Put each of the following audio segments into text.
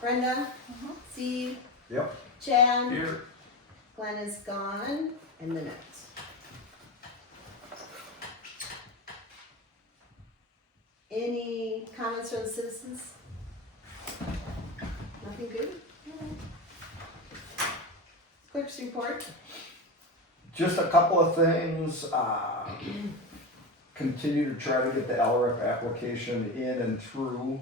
Brenda, Steve, Yep. Chad, Here. Glenn is gone, and minutes. Any comments from the citizens? Nothing good? Clerk's report. Just a couple of things, continue to try to get the LRIP application in and through,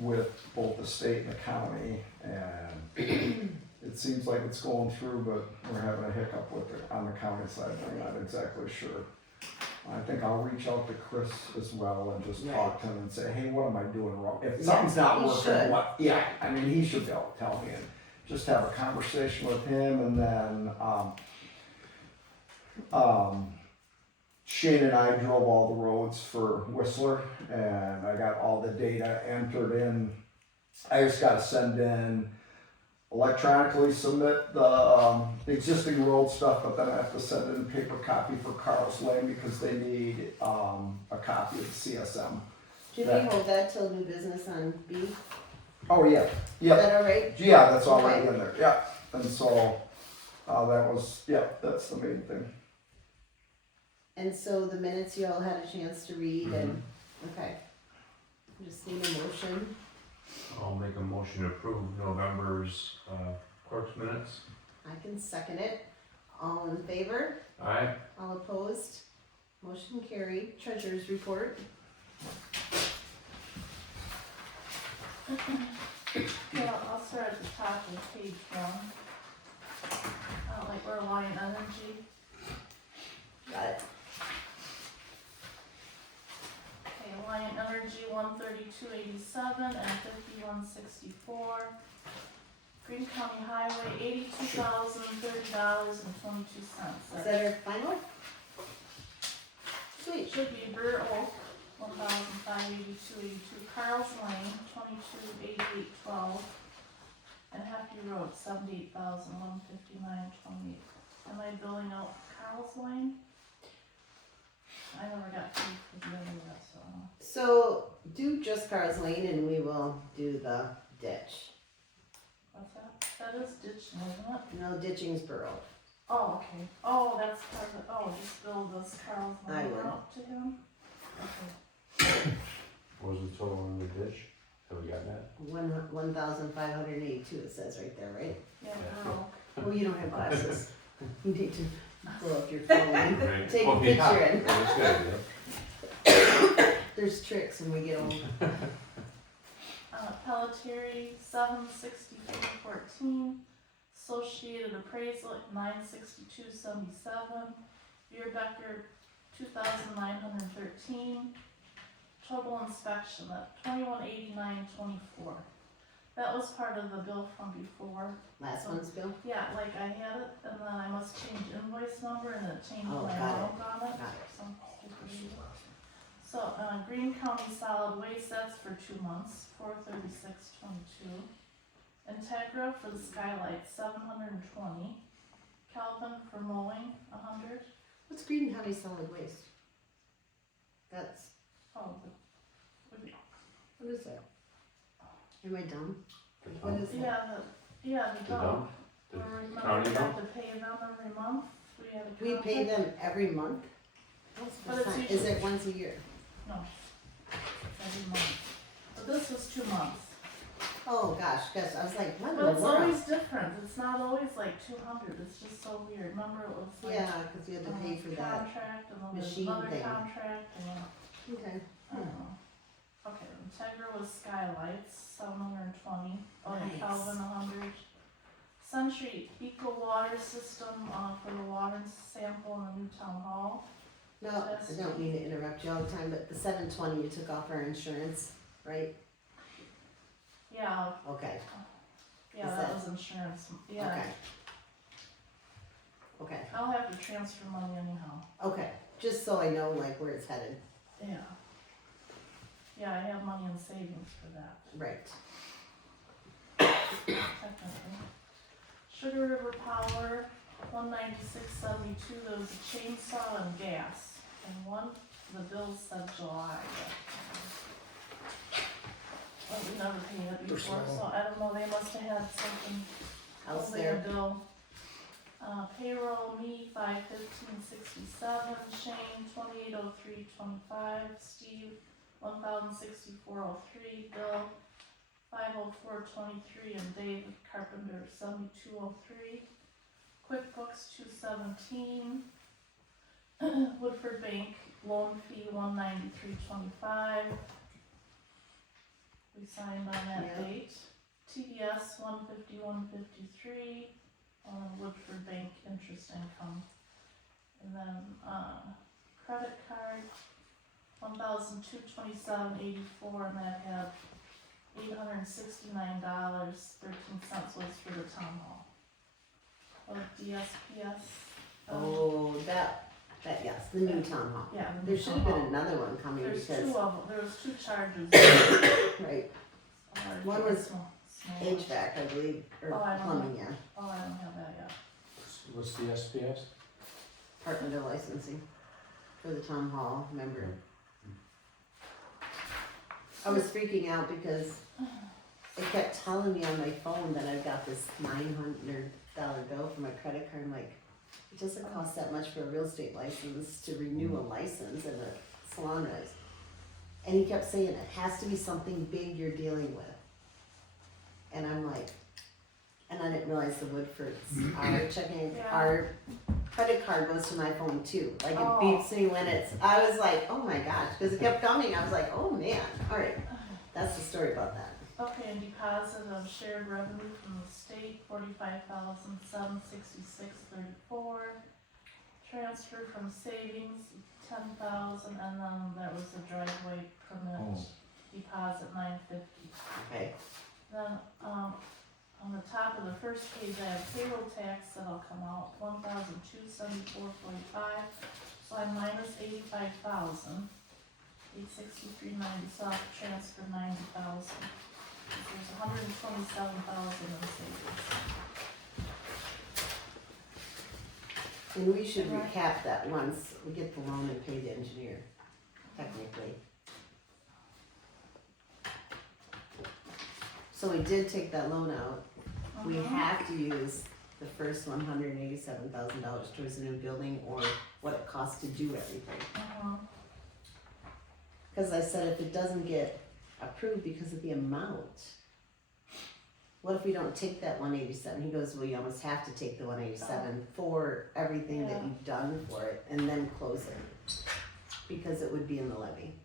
with both the state and the county, and it seems like it's going through, but we're having a hiccup with it on the county side, I'm not exactly sure. I think I'll reach out to Chris as well and just talk to him and say, hey, what am I doing wrong? If something's not he working, should. what, yeah, I mean, he should be able to tell me, and just have a conversation with him, and then, Shane and I drove all the roads for Whistler, and I got all the data entered in. I just gotta send in, electronically submit the existing road stuff, but then I have to send in paper copy for Carl's Lane because they need a copy of the CSM. Can we hold that till new business on B? Is Oh, yeah, yep, that all right? yeah, that's already in there, yeah, and so, that was, yeah, that's the main thing. And so the minutes you all had a chance to read and, okay. Just need a motion. I'll make a motion to approve November's, clerk's minutes. I can second it. All in favor? Aye. All opposed? Motion carried. Treasurer's report. Yeah, I'll start at the top of page 1. Like we're Alliant Energy. Got it. Okay, Alliant Energy 132.87 and 51.64. Green County Highway $82,030.22. Is that our final? Sweet. Should be Burr Oak 1,582.82. Carl's Lane 22.88.12. And Hefty Road 78,159.28. Am I billing out Carl's Lane? I never got paid for doing that, so. So do just Carl's Lane and we will do the ditch. What's that? That is ditching, isn't it? No, ditching's Borough. Oh, okay. Oh, that's part of it. Oh, just bill this Carl's I Lane will. out to him? Okay. What was the total on the ditch? Have we got that? 1,582 it says right there, right? Yeah, Yeah. Burr Oak. Oh, you don't have glasses. You need to pull up your phone. Right. Take a Okay. picture and That's good, yeah. there's tricks when we get old. Pelletieri 763.14. Associated Appraisal at 962.77. Beer 2,913. Total inspection at 2189.24. That was part of the bill from before. Last month's bill? Yeah, like I had it, and then I must change invoice number, and it changed Oh, my got it. amount on it. Got it. Some stupid reason. So, Green County Solid Waste, that's for 2 months, $436.22. Integra for the skylights, $720. Calvin for mowing, $100. What's Green County Solid Waste? That's, Oh, what is that? Am I dumb? The What dump. is that? the The dump. dump? The Remember county we dump? have to pay them every month? We had a We pay contract. them every month? That's But the it's first time. Is usually- it once a year? No, it's every month. But this was 2 months. Oh, gosh, I was like, what in But the it's world? always different, it's not always like 200, it's just so weird, remember it was like. Yeah, cause you had to pay for that. Contract, and then there's machine another thing. contract, and, Okay. I don't know. Okay, Integra was skylights, 720, oh, and Nice. Calvin, 100. Century Eco Water System, for the water sample in the new town hall. No, I don't mean to interrupt you all the time, but the 720 you took off our insurance, right? Yeah, Okay, yeah, Is that that- was insurance, yeah. okay. Okay, I'll have to transfer money anyhow, okay, just so I know like where it's headed, yeah. Yeah, I have money in savings for that, right. technically. Sugar River Power, 196.72, there was a chainsaw and gas, and the bill said July. well, we never paid it before, Personnel. so I don't know, they must have had something Else over there. a bill. Payroll, me, 515.67, Shane, 2803.25, Steve, 1064.03, Bill, 504.23, and David Carpenter, 72.03. QuickBooks, 217. Woodford Bank, loan fee, 193.25. We signed on that Yep. date. TDS, 151.53. Woodford Bank interest income. And then, credit card, 1,227.84, and that had $869.13 was for the town hall. DSPS. Oh, that, yes, the new town hall. Yeah. the There should have town been hall. another one coming There's because, two of them, there was two charges. right, Or One was small- small. HVAC, I believe, or Oh, I don't plumbing, yeah, Oh, I don't have that yet. What's the SPS? apartment of licensing for the town hall, remember? I was freaking out because it kept telling me on my phone that I've got this $900 bill for my credit card. I'm like, it doesn't cost that much for a real estate license to renew a license and a salon license. And he kept saying it has to be something big you're dealing with. And I'm like, and I didn't realize the Woodfords are checking, Yeah. our credit card goes to my phone too. Like it Oh. beeps me when it's, I was like, oh my gosh, because it kept coming. I was like, oh man, all right. That's the story about that. Okay, and deposit of shared revenue from the state, 45,766.34. Transfer from savings, 10,000, and then there was a driveway permit deposit, $950. Okay. Then, on the top of the first page, I have payroll tax that'll come out, 1,274.45. So I minus 85,000, 863.90, so I have to transfer 90,000. There's 127,000 in savings. And we should recap that once we get the loan and pay the engineer, technically. So we did take that loan out. We Mhm. have to use the first $187,000 towards the new building or what it costs to do everything. Mhm. Cause I said if it doesn't get approved because of the amount, what if we don't take that 187? He goes, well, you almost have to take the 187 for everything that Yeah. you've done for it and then close it. Because it would be in the levy,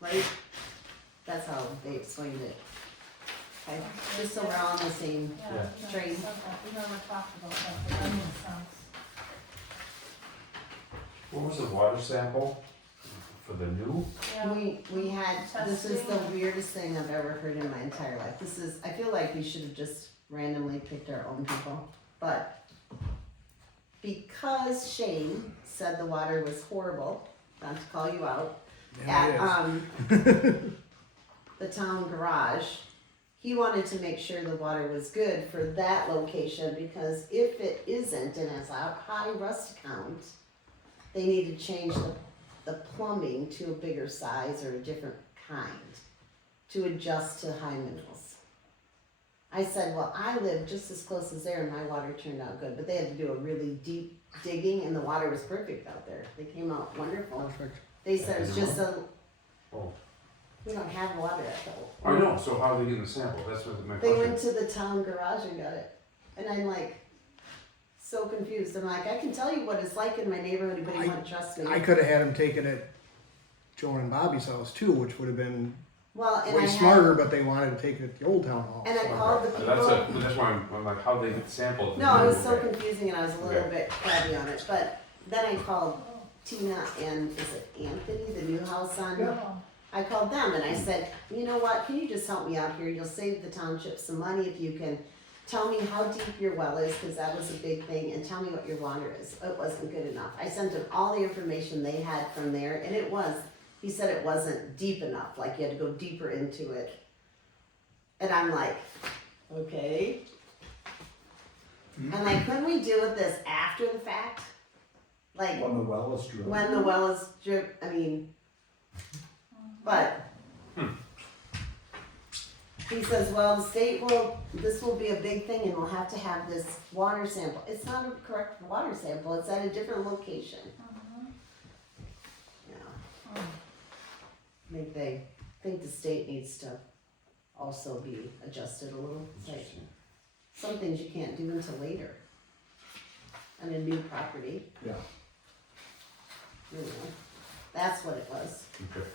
right? That's how they explained it. Okay, just so we're all on the same, Yeah, Yeah. we never Train. said that. We never talked about that, but that makes sense. What was the water sample for the new? Yeah, we had, this is the Testing. weirdest thing I've ever heard in my entire life. This is, I feel like we should have just randomly picked our own people, but because Shane said the water was horrible, not to call you out, at, the town garage, he wanted to make sure the water was good for that location, because if it isn't and has a high rust count, they need to change the plumbing to a bigger size or a different kind to adjust to high minerals. I said, well, I live just as close as there and my water turned out good, but they had to do a really deep digging and the water was perfect out there. They came out wonderful. Perfect. They said it's just a, Oh, we don't have water at the. I know, so how are they getting the sample? That's what my They question. went to the town garage and got it. And I'm like, so confused. I'm like, I can tell you what it's like in my neighborhood, but you won't trust me. I could have had him take it at Joan and Bobby's house too, which would have been Well, and I way had, smarter, but they wanted to take it at the old town hall. and I so- called the So people. that's why I'm like, how'd they get the sample? No, it was so Okay. confusing and I was a little Okay. bit crabby on it, but then I called Tina and, is it Anthony, the new house on? oh, I called them and I said, you know what, can you just help me out here? You'll save the township some money if you can tell me how deep your well is, cause that was a big thing, and tell me what your water is. It wasn't good enough. I sent him all the information they had from there, and it was, he said it wasn't deep enough, like you had to go deeper into it. And I'm like, okay. I'm like, couldn't we deal with this after the fact? Like, When the well is drilled. when the well is drip, I mean, but He says, well, the state this will be a big thing and we'll have to have this water sample. It's not a correct water sample, it's at a different location. Yeah. Maybe they think the state needs to also be adjusted a little. It's like, some things you can't do until later. On a new property, Yeah. you know, that's what it was. Okay.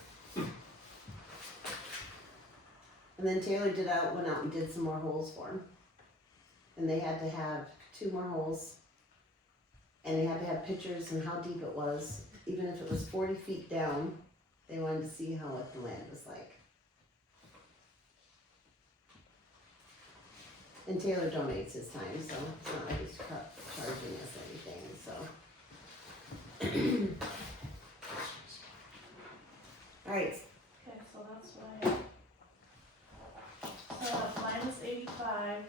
And then Taylor went out and did some more holes for him. And they had to have 2 more holes. And they had to have pictures and how deep it was. Even if it was 40 feet down, they wanted to see what the land was like. And Taylor donates his time, so it's not like he's charging us anything, so. Alright, Okay, so that's what I have. So mine was 85,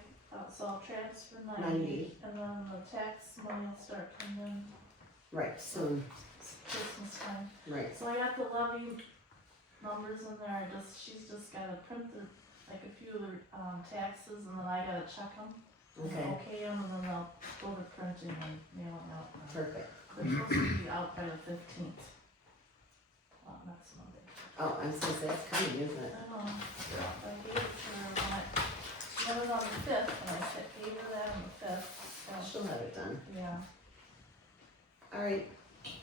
so I'll transfer 90, 90. and then the tax money will start coming in right, soon, Christmas time. right. So I got the levy numbers in there, she's just gotta print like a few of the taxes, and then I gotta check them. Okay, them, and then they'll go to printing and mail them out. perfect. They're supposed to be out by the 15th. Next Monday. Oh, I'm supposed to say it's coming, isn't it? I know. I gave it to her when it was on the 5th, and I gave her that on the 5th, so, She'll have it done. yeah. Alright,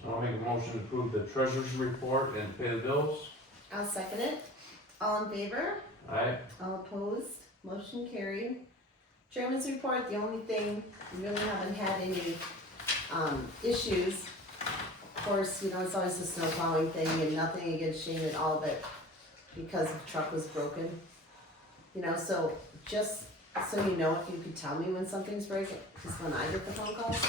I'll make a motion to approve the treasurer's report and pay the bills. I'll second it. All in favor? Aye. All opposed? Motion carried. Chairman's report, the only thing, we really haven't had any, issues. Of course, you know, it's always the snow plowing thing and nothing against Shane at all, but because the truck was broken. You know, so just so you know, if you could tell me when something's breaking, because when I get the phone calls,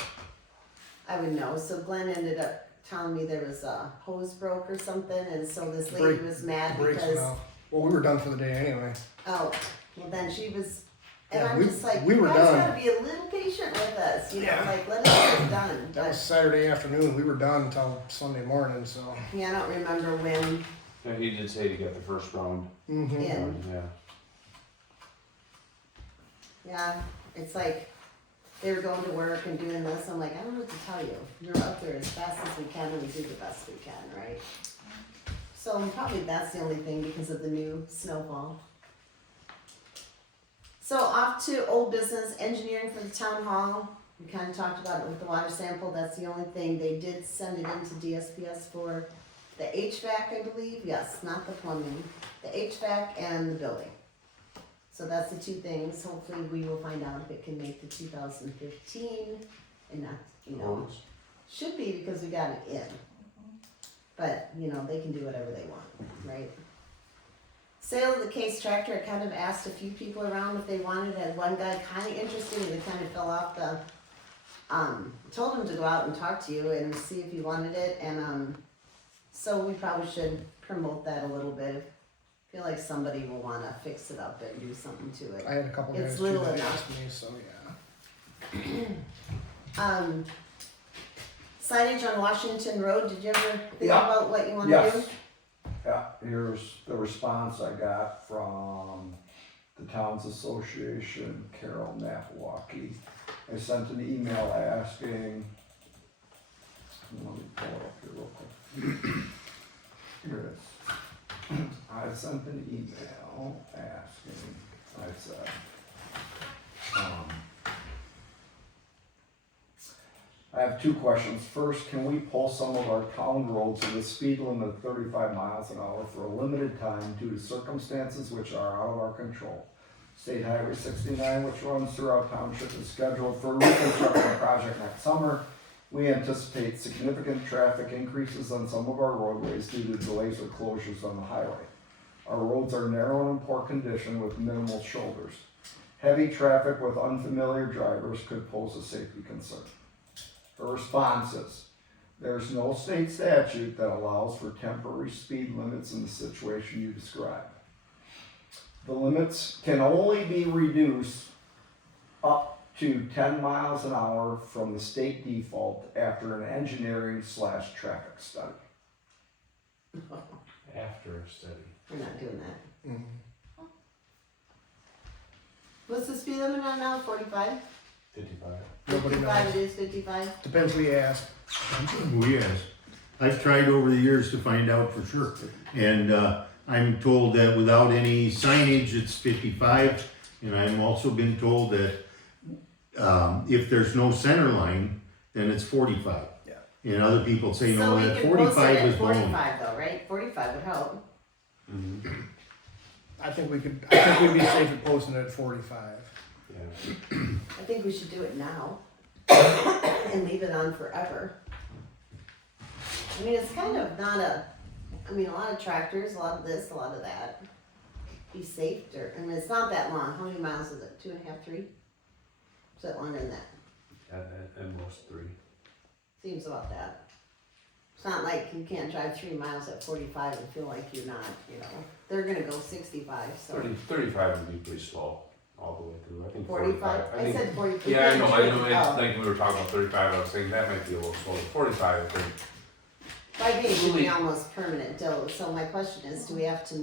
I would know. So Glenn ended up telling me there was a hose broke or something, and so this lady was mad Brakes because, went out. Well, we were done for the day anyway. oh, well then she was, and Yeah, I'm we- just like, we you were guys done. gotta be a little patient with us, you know, Yeah. like let us get done. That was But Saturday afternoon. We were done until Sunday morning, so. yeah, I don't remember when Yeah, he did say to get the first round. Mm-hmm. in. Yeah. Yeah, it's like they were going to work and doing this. I'm like, I don't know what to tell you. We're up there as fast as we can and we do the best we can, right? So probably that's the only thing because of the new snowfall. So off to old business, engineering for the town hall. We kind of talked about it with the water sample. That's the only thing. They did send it into DSPS for the HVAC, I believe. Yes, not the plumbing. The HVAC and the building. So that's the 2 things. Hopefully we will find out if it can make the 2015 and not, you know, should be because we got it in. But, you know, they can do whatever they want, right? Sale of the Case tractor, I kind of asked a few people around if they wanted it. I had one guy kind of interested and it kind of fell off the, told him to go out and talk to you and see if you wanted it. And, so we probably should promote that a little bit. I feel like somebody will want to fix it up and do something to it. I had a couple It's guys too little that enough. asked me, so yeah. Signage on Washington Road, did you ever think Yeah. about what you want to Yes. do? Yeah, here's the response I got from the Towns Association, Carol Napawaki. I sent an email asking, let me pull it up here real quick. Here it is. I sent an email asking, I said, I have 2 questions. First, can we pull some of our town roads to the speed limit of 35 miles an hour for a limited time due to circumstances which are out of our control? State Highway 69, which runs through our township, is scheduled for a reconstruction project next summer. We anticipate significant traffic increases on some of our roadways due to delays or closures on the highway. Our roads are narrow and in poor condition with minimal shoulders. Heavy traffic with unfamiliar drivers could pose a safety concern. Her response is, there's no state statute that allows for temporary speed limits in the situation you describe. The limits can only be reduced up to 10 miles an hour from the state default after an engineering/traffic study. After a study. We're not doing that. Mhm. What's the speed limit on now, 45? 55. Nobody 55 knows. it is, 55? Depends who you ask. Oh, yes. I've tried over the years to find out for sure. And I'm told that without any signage, it's 55. And I'm also been told that if there's no center line, then it's 45. Yeah. And other people say, So no, we that can post it 45 at is baloney. 45 though, right? 45 would help. Mm-hmm. I think we'd be safe at posting it at 45. Yeah. I think we should do it now and leave it on forever. I mean, it's kind of not a, I mean, a lot of tractors, a lot of this, a lot of that. Be safe, I mean, it's not that long. How many miles is it? 2.5, 3? Is that longer than that? At most 3. Seems about that. It's not like you can't drive 3 miles at 45 and feel like you're not, you know. They're gonna go 65, so. 35 would be pretty slow all the way through. I think 45? I think, said 45. yeah, I know. Oh. Like we were talking about 35, I was saying that might be a little slow. 45, I think. 5 days should be Really- almost permanent, so my question is, do we have to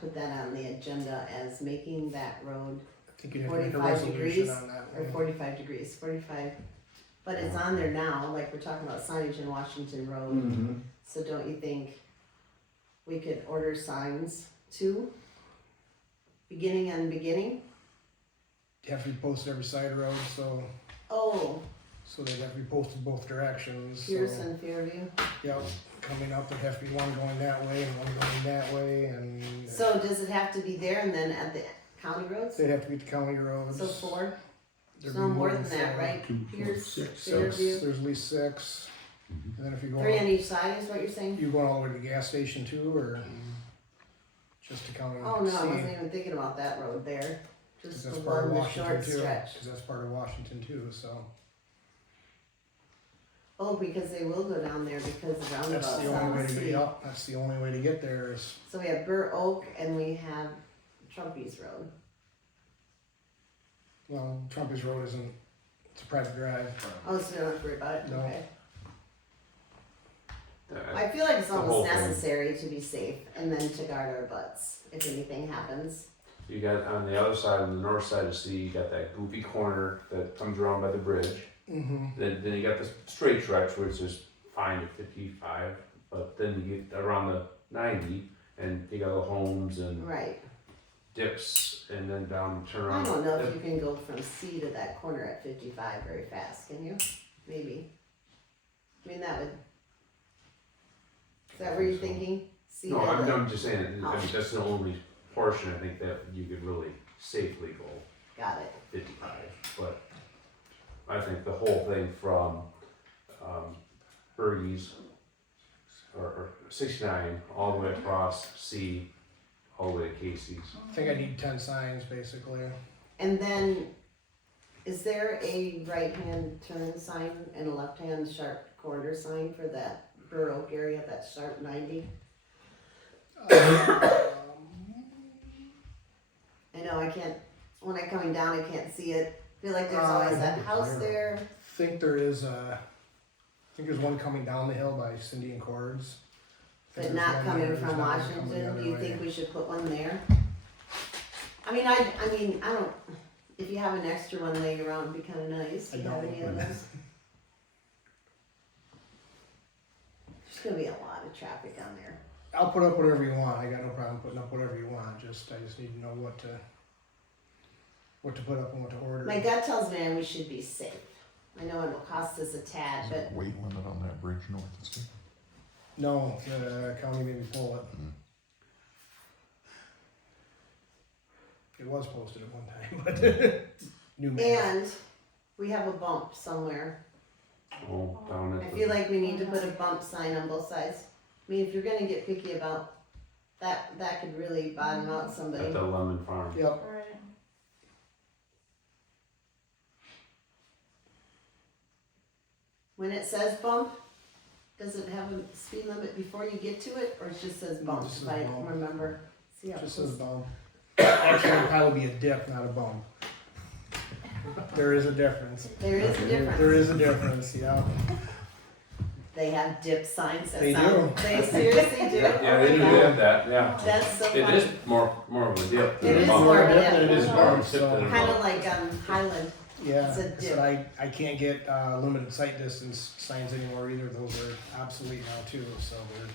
put that on the agenda as making that road, I think you'd have to make a 45 resolution degrees on that or one. 45 degrees, 45? But it's on there now, like we're talking about signage in Washington Road, Mm-hmm. so don't you think we could order signs too? Beginning and beginning? You have to be posted every side road, Oh, so they'd have to be posted both directions. So, Pierce and Fairview. yep, coming up, there'd have to be one going that way and one going that way, and So does it have to be there and then at the county roads? they'd have to be the county roads. So 4? There'd So be more than that, four. right? 2, 4, Pierce, 6, Six, Fairview. there's at least 6. And then if you go 3 on each side is what you're saying? you going all the way to the gas station too, or just to county Oh no, I C? wasn't even thinking about that road there. 'Cause Just that's the part of one, the Washington short too. stretch. Because that's part of Washington too. So Oh, because they will go down there because the that's roundabout's the only on way the to get sea. up. That's the only way to get there is So we have Burr Oak and we have Trumpy's Road. well, Trumpy's Road isn't. It's a private drive. Oh, so we don't have to worry about it? No. Okay. Uh, I feel like it's The whole almost thing. necessary to be safe and then to guard our butts if anything happens. You got on the other side, on the north side of the sea, you got that goofy corner that comes around by the bridge. Mm-hmm. Then you got the straight stretch, which is fine at 55, but then you get around the 90, and you got the homes and Right. dips, and then down turn I around. don't know if you can go from C to that corner at 55 very fast, can you? Maybe. I mean, that would. Is that what you're thinking? C No, to the- I'm just saying. I mean, Oh. that's the only portion I think that you could really safely go Got it. 55. But I think the whole thing from Bergie's or 69 all the way across C, all the way to Casey's. I think I need 10 signs basically. And then, is there a right-hand turn sign and a left-hand sharp corner sign for that Burr Oak area, that sharp 90? I know, I can't, when I'm coming down, I can't see it. Feel like there's always that house there. think there is a. I think there's one coming down the hill by Cindy and Cords. I think But there's not one coming there, there's from not one coming the Washington, other do you way. think we should put one there? I mean, I don't, if you have an extra one laying around, it'd be kinda nice, do I you have don't, any of but- those? There's gonna be a lot of traffic down there. I'll put up whatever you want. I got no problem putting up whatever you want. I just need to know what to put up and what to order. My gut tells me we should be safe. I know it'll cost us a tad, Is there but a weight limit on that bridge north and south? No, the county made me pull it. It was posted at one time, but new man. and we have a bump somewhere. Oh, down I at feel like we need to put a bump sign on both sides. I mean, if you're gonna get picky about that, that could really bottom out somebody. at the Lemon Farm. Yep. Right. When it says bump, does it have a speed limit before you get to it, or it just says No, it bump, just if says I bump. remember? See how it Just says says, bump. Actually, it'll probably be a dip, not a bump. There is a difference. there is a difference. There is a difference, yeah. they have dip signs that They sound, they seriously do? Yeah, they do have that, yeah. That's so It funny. is more of a dip than It a is bump. more of a than it dip. is More of a bump, dip than a so. bump. Kinda like, Highland, Yeah, It's a I dip. said I can't get, limited sight distance signs anymore either, those are obsolete now too, so they're,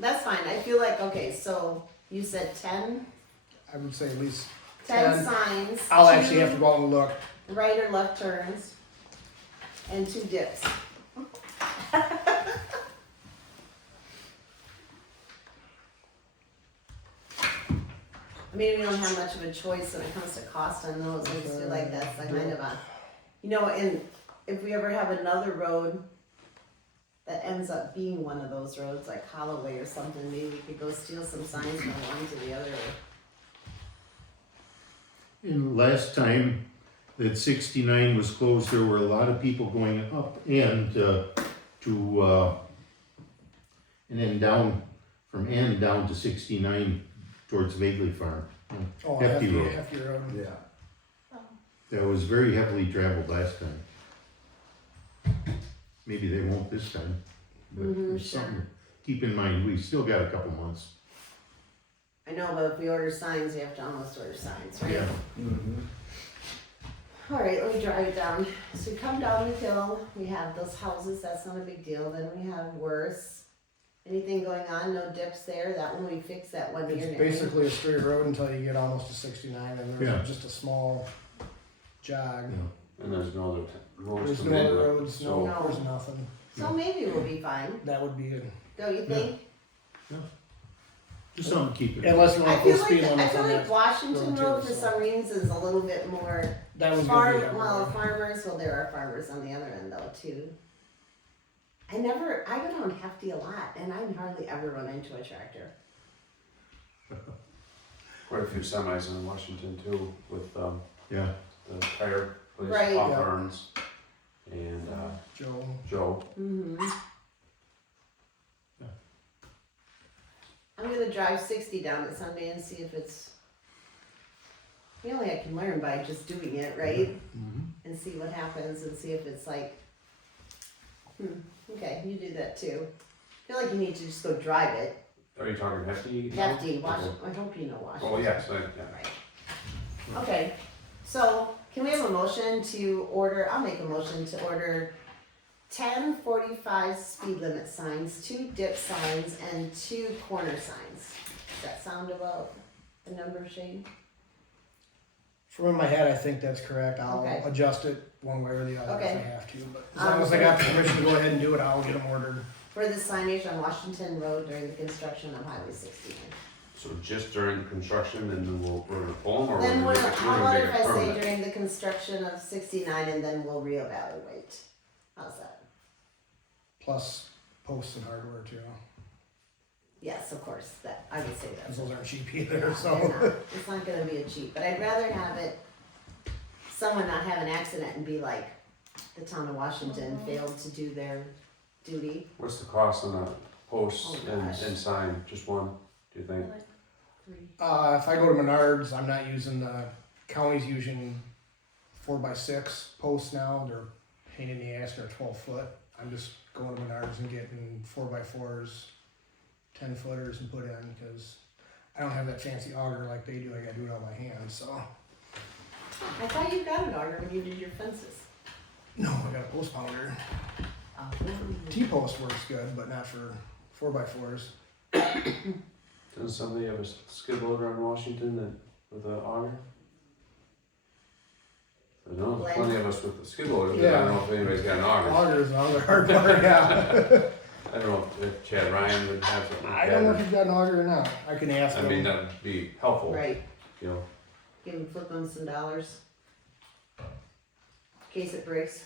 that's fine, I feel like, okay, so you said 10 I would say at least 10 10. signs. I'll actually have to 2 go out and look. right or left turns, and 2 dips. I mean, we don't have much of a choice when it comes to cost on those, I just feel like that's the kind of a, you know, and if we ever have another road that ends up being one of those roads, like Holloway or something, maybe we could go steal some signs from one to the other. And last time that 69 was closed, there were a lot of people going up and and then down, from N down to 69 towards Vagley Farm. Oh, Hefty road. Hefty road. Yeah. That was very heavily traveled last time. Maybe they won't this time, but it's sure. something to keep in mind. We still got a couple months. I know, but if we order signs, we have to almost order signs, right? Yeah. Mm-hmm. Alright, let me drive it down. So we come down the hill, we have those houses, that's not a big deal, then we have Worse. Anything going on, no dips there, that one we fixed, that one here. It's basically a straight road until you get almost to 69 and there's Yeah. just a small jog. Yeah. And there's no other roads There's to no make other it. roads, So, no, there's nothing. So maybe we'll be fine, That would be good. don't you think? Just something to keep in mind. Unless we I want to feel put like, speed I limits feel on like that. Washington road too, Road for so. some reason is a little bit more That was gonna be farmers, well, there are farmers on the other end though too. I go down Hefty a lot and I hardly ever run into a tractor. quite a few semis in Washington too, with Yeah. the tire place Right. off Yeah. Burns and Joe. Joe. Mm-hmm. Yeah. I'm gonna drive 60 down it Sunday and see if it's. Really, I can learn by just doing it, right? Mm-hmm. And see what happens and see if it's like. Okay, you do that too. I feel like you need to just go drive it. Are you talking Hefty? Hefty, Okay. I hope you know Washington. Oh, yes, yeah. Right. Okay, so can we have a motion to order, I'll make a motion to order 10 45 speed limit signs, 2 dip signs, and 2 corner signs. Does that sound about the number, Shane? From in my head, I think that's correct. I'll Okay. adjust it one way or the other if I Okay. have to, but as long as I got the permission to go ahead and do it, I'll get them ordered. For the signage on Washington Road during the construction of Highway 69. So just during the construction, and then we're gonna pull them, or Then we're what, gonna how about make if it I say permanent? during the construction of 69 and then we'll reevaluate? How's that? Plus posts and hardware too, Yes, of course, that, I would say that. because those aren't cheap either, They're so. not. It's not gonna be a cheap, but I'd rather have it, someone not have an accident and be like, the town of Washington failed to do their duty. What's the cost on a post Oh, and gosh. sign, just one, do you think? Like 3. If I go to Menards, I'm not using the county's using 4x6 posts now. They're a pain in the ass. They're 12 foot. I'm just going to Menards and getting 4x4s, 10 footers and put in because I don't have that fancy auger like they do. I got to do it all by hand. So I thought you got an auger when you did your fences. no, I got a post pounder. Oh. T-post works good, but not for 4x4s. Doesn't somebody have a skid loader on Washington that, with an auger? I know, there's plenty of us with the skid loader, but I don't know if anybody's got an auger. Auger is another hard part. Yeah. I don't know if Chad Ryan would have something like I that. don't know or- if he's got an auger or not. I can ask I him. mean, that'd be helpful, Right, you know. give him, flip him some dollars. In case it breaks.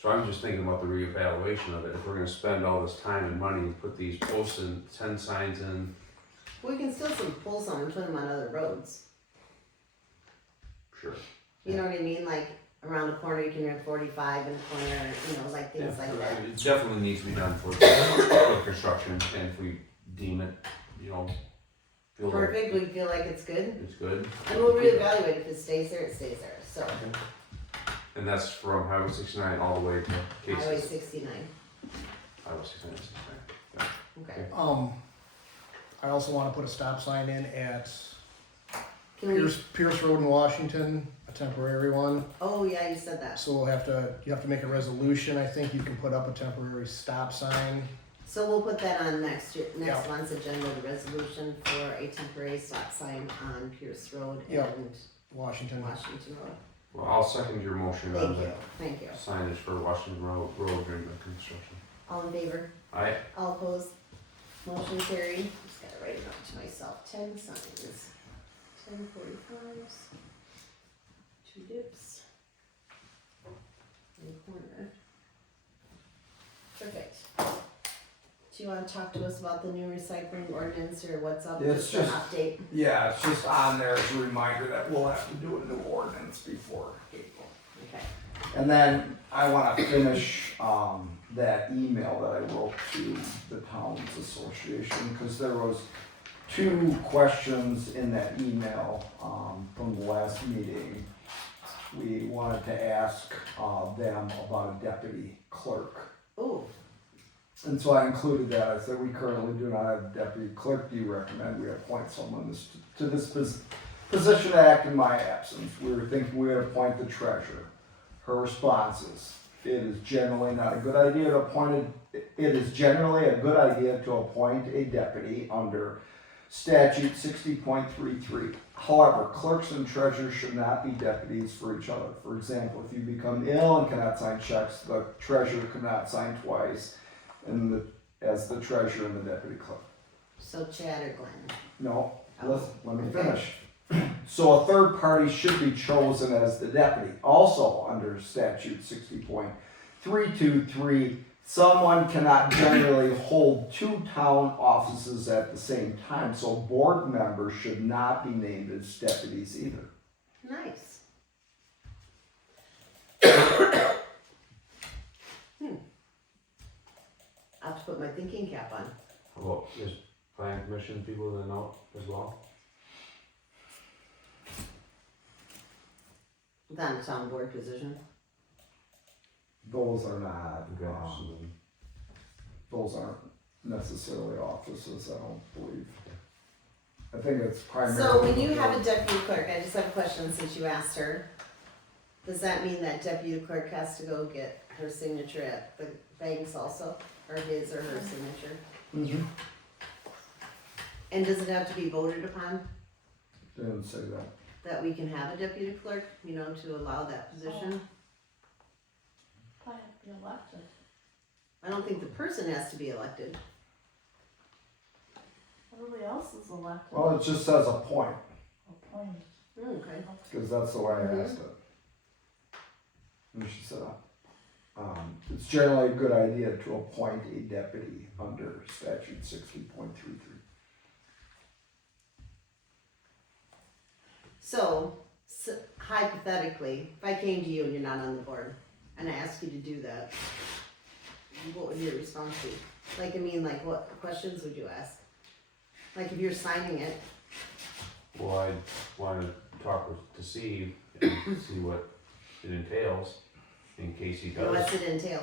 So I'm just thinking about the reevaluation of it. If we're gonna spend all this time and money and put these posts and 10 signs in, We can still pull some and put them on other roads. sure. You know what I mean? Like around the corner, you can run 45 in the corner, you know, like Yeah, things like that. it definitely needs to be done for the construction, and if we deem it, you know, feel like Perfect, we feel like it's good. it's good. And we'll reevaluate if it stays there, it stays there, so. And that's from Highway 69 all the way to Highway Casey's. 69, Highway 69, 69. okay. I also wanna put a stop sign in at Can we, Pierce Road in Washington, a temporary one. oh yeah, you said that. So you have to make a resolution, I think you can put up a temporary stop sign. So we'll put that on next Yeah. month's agenda, the resolution for a temporary stop sign on Pierce Road Yeah. and Washington. Washington Road. Well, I'll second your motion on Thank you, the thank you. signage for Washington Road during the construction. All in favor? Aye. All opposed? Motion carried. Just gotta write it up to myself. 10 signs. 10 45s. 2 dips. In the corner. Perfect. Do you wanna talk to us about the new recycling ordinance or what's up? It's an just- update. Yeah, it's just on there as a reminder that we'll have to do a new ordinance before April. Okay. And then I wanna finish, that email that I wrote to the Towns Association, cause there was 2 questions in that email, from the last meeting. We wanted to ask, them about a deputy clerk. Ooh, And so I included that. I said, we currently do not have a deputy clerk. Do you recommend we appoint someone to this position to act in my absence? We were thinking we would appoint the treasurer. Her response is, it is generally not a good idea to appoint a deputy under statute 60.33. However, clerks and treasurers should not be deputies for each other. For example, if you become ill and cannot sign checks, the treasurer cannot sign twice as the treasurer and the deputy clerk. so Chad or Glenn? No, Oh, let me okay. finish. So a third party should be chosen as the deputy. Also under statute 60.323, someone cannot generally hold 2 town offices at the same time, so board members should not be named as deputies either. Nice. I'll have to put my thinking cap on. How about is plan commission people that know as well? Not a town board position. Those are not, Okay, so then- those aren't necessarily offices, I don't believe. I think it's primarily. So when you have a deputy clerk, I just have a question since you asked her. Does that mean that deputy clerk has to go get her signature at the banks also? Or his or her signature? Mhm. And does it have to be voted upon Didn't say that. that we can have a deputy clerk, to allow that position? Probably have to be elected. I don't think the person has to be elected. Everybody else is elected. Well, it just says appoint, Appointed. Okay. because that's the way I Mhm. asked it. And she said, it's generally a good idea to appoint a deputy under statute 60.33. So hypothetically, if I came to you and you're not on the board, and I asked you to do that, what would your response be? What questions would you ask? Like if you're signing it, Well, I wanna talk to Steve and see what it entails in case he does. what's it entail?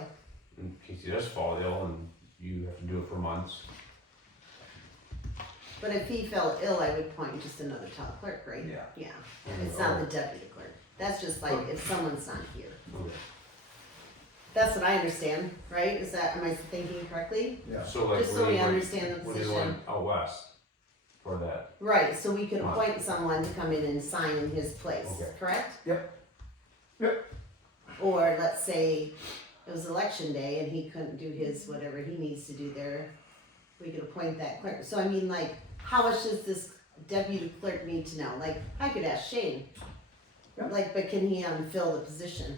In case he does fall ill and you have to do it for months. But if he fell ill, I would point just another town clerk, right? Yeah. Yeah, it's not the deputy clerk. That's just like if someone's not here. Okay. That's what I understand, right? Am I thinking correctly? Yeah. So like, Just so we understand the what do you position. want out west for that? Right, so we could Wow. appoint someone to come in and sign in his place, Okay. correct? Yep. Yep. Or let's say it was election day and he couldn't do his, whatever he needs to do there, we could appoint that clerk. So I mean, how much does this deputy clerk need to know? I could ask Shane. Yep. But can he fill the position?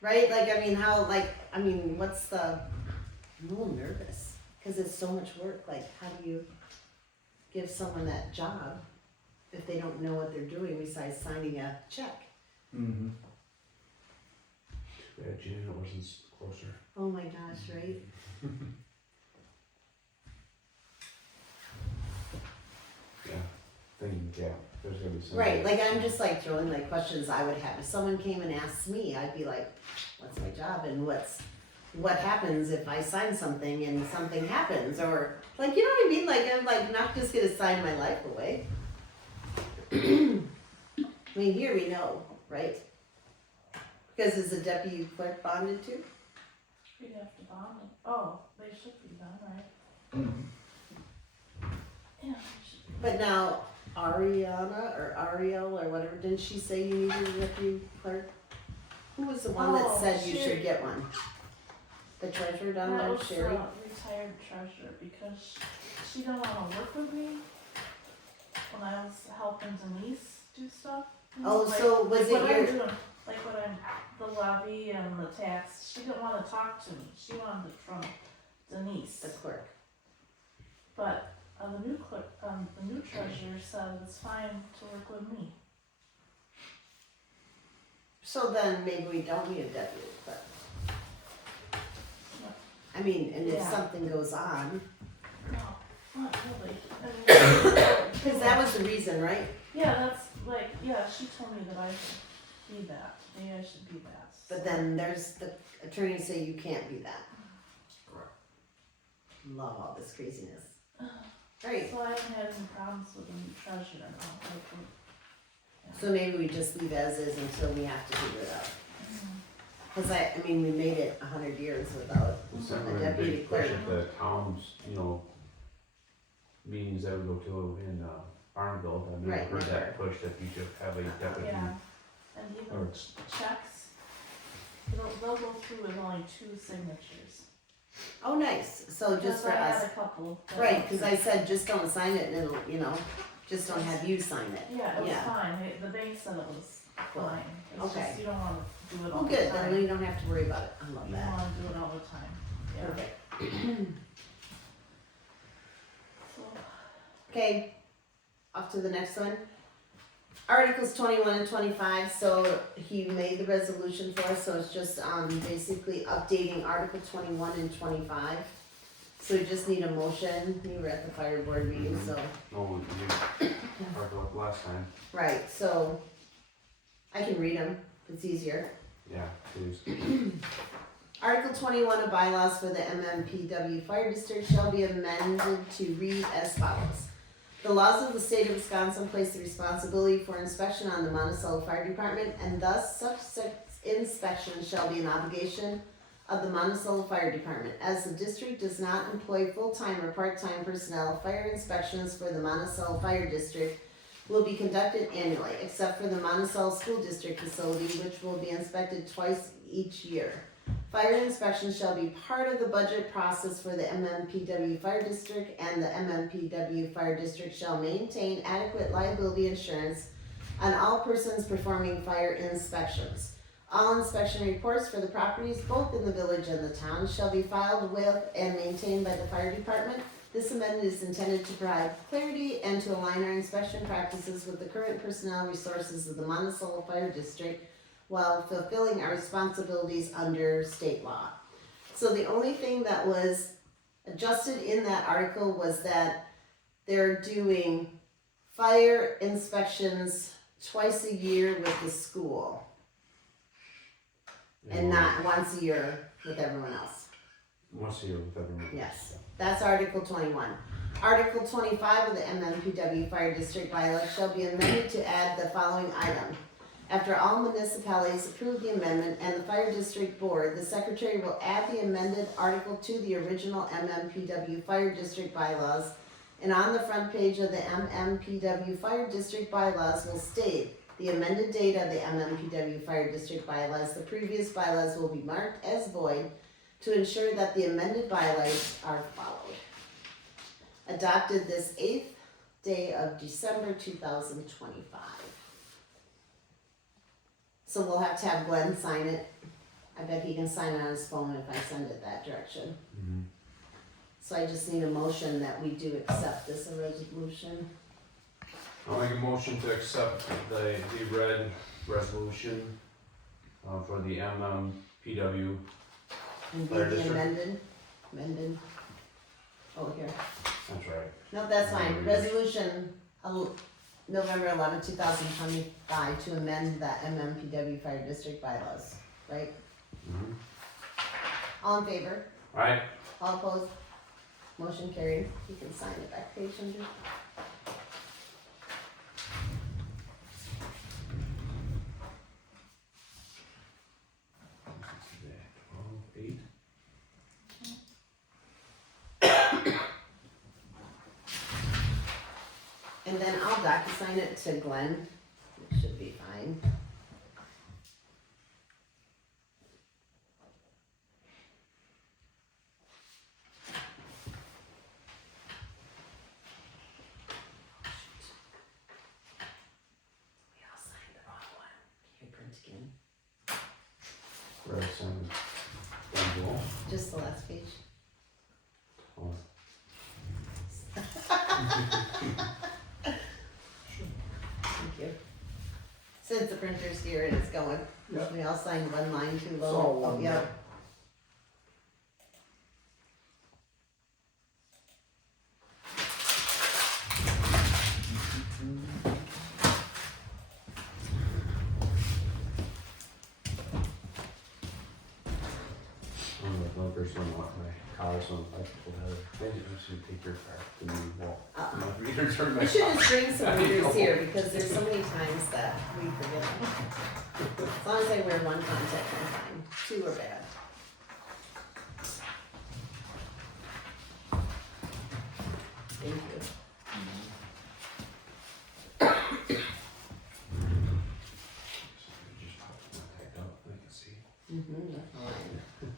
Right, what's I'm a little nervous, cause it's so much work, how do you give someone that job if they don't know what they're doing besides signing a check? Mm-hmm. Yeah, Janet wasn't closer. Oh my gosh, right? Yeah. thinking, yeah, there's gonna be some. Right, like I'm just like throwing like questions I would have. If someone came and asked me, I'd be like, what's my job and what happens if I sign something and something happens, or like, you know what I mean? Like I'm like not just gonna sign my life away. I mean, here we know, right? Because is the deputy clerk bonded too? We'd have to bond them. Oh, they should be done, right? Yeah, they should be. But now Ariana or Ariel or whatever, didn't she say you needed a deputy clerk? Who was the one that Oh, said you Sherry. should get one? The treasurer down That there, was Sherry? the retired treasurer, because she didn't wanna work with me when I was helping Denise do stuff. you know, Oh, so was it what I'm your, doing, like what I'm, the levy and the tax, she didn't wanna talk to me, she wanted it from Denise. the clerk? But, the new clerk, the new treasurer said it's fine to work with me. So then maybe we don't need a deputy clerk. I mean, and if Yeah. something goes on, No, not really. I mean, cause that was the reason, right? yeah, that's like, yeah, she told me that I should be that, maybe I should be that. But so. then there's the attorneys say you can't be that. Correct. Love all this craziness. Right, So I haven't had any problems with the new treasurer now, like, so maybe we just leave as is until we have to figure it out. mm, Cause I mean, we made it 100 years without It's a definitely a deputy big push clerk. at the towns, meetings that we go to in, Farmville, I've never Right, heard never. that push that you should have a deputy. yeah, and even Or- checks, they'll go through with only 2 signatures. Oh, nice, so just Because for I us. had a couple. that Right, went cause I said just don't sign it and it'll, just don't have you sign it. Yeah, it was Yeah. fine, the bank said it was fine, it's Okay. just you don't wanna do it all Oh, the time. good, then we don't have to worry about it. I love You that. wanna do it all the time, yeah. Perfect. So, Okay, off to the next one. Articles 21 and 25, so he made the resolution for us, so it's just, basically updating Article 21 and 25. So we just need a motion, you were at the fire board meeting, so, No, we talked about last time, right, so I can read them, it's easier. yeah, please. Article 21 of bylaws for the MMPW Fire District shall be amended to read as follows. The laws of the state of Wisconsin place the responsibility for inspection on the Monticello Fire Department, and thus such inspection shall be an obligation of the Monticello Fire Department. As the district does not employ full-time or part-time personnel, fire inspections for the Monticello Fire District will be conducted annually, except for the Monticello School District facility, which will be inspected twice each year. Fire inspections shall be part of the budget process for the MMPW Fire District, and the MMPW Fire District shall maintain adequate liability insurance on all persons performing fire inspections. All inspection reports for the properties, both in the village and the town, shall be filed with and maintained by the fire department. This amendment is intended to provide clarity and to align our inspection practices with the current personnel resources of the Monticello Fire District, while fulfilling our responsibilities under state law. So the only thing that was adjusted in that article was that they're doing fire inspections twice a year with the school, and not once a year with everyone else. Once a year with everyone. Yes, that's Article 21. Article 25 of the MMPW Fire District bylaws shall be amended to add the following item. After all municipalities approve the amendment and the Fire District Board, the Secretary will add the amended article to the original MMPW Fire District bylaws, and on the front page of the MMPW Fire District bylaws will state the amended date of the MMPW Fire District bylaws. The previous bylaws will be marked as void to ensure that the amended bylaws are followed. Adopted this 8th day of December 2025. So we'll have to have Glenn sign it. I bet he can sign it on his phone if I send it that direction. Mhm. So I just need a motion that we do accept this resolution. I'll make a motion to accept the read resolution, for the MMPW. And be Fire the district. amended. Oh, here. That's right. No, that's fine. Resolution November 11, 2025 to amend the MMPW Fire District bylaws, right? Mhm. All in favor? Alright, All opposed? Motion carried. You can sign it back page under. eight. And then I'll DocuSign it to Glenn. It should be fine. We all signed the wrong one. Can you print again? Right, sign one wall. Just the last page. Oh, Thank you. Since the printer's here and it's going, Yep. we all signed one line too It's all low. one Oh, yeah. line. I'm the bunkers on my cars on electrical header. Maybe I should take your car to the wall. My readers are my We should just car. bring some readers here because there's so many times that we forget them. As long as I wear one contact, I'm fine. Two are bad. Thank you. Just pop my tag up, I can see. Mm-hmm, that's fine.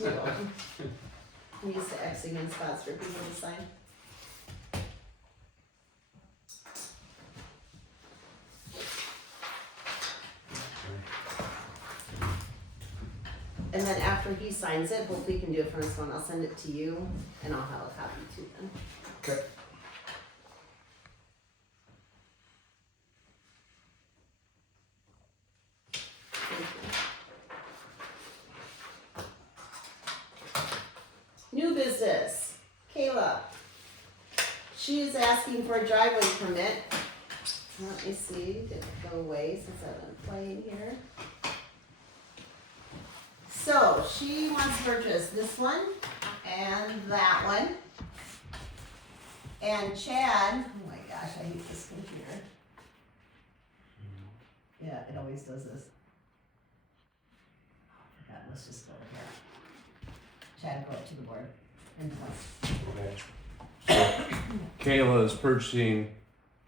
You're welcome. I'm used to Xing in spots for people to sign. And then after he signs it, hopefully you can do it for this one, I'll send it to you, and I'll have a copy too then. Okay. Thank you. New business, Kayla. She is asking for a driveway permit. Let me see, did it go away since I've been playing here? So, she wants to purchase this one and that one. And Chad, oh my gosh, I hate this computer. Yeah, it always does this. Oh, I forgot, let's just go here. Chad, go up to the board and point. Okay. Kayla is purchasing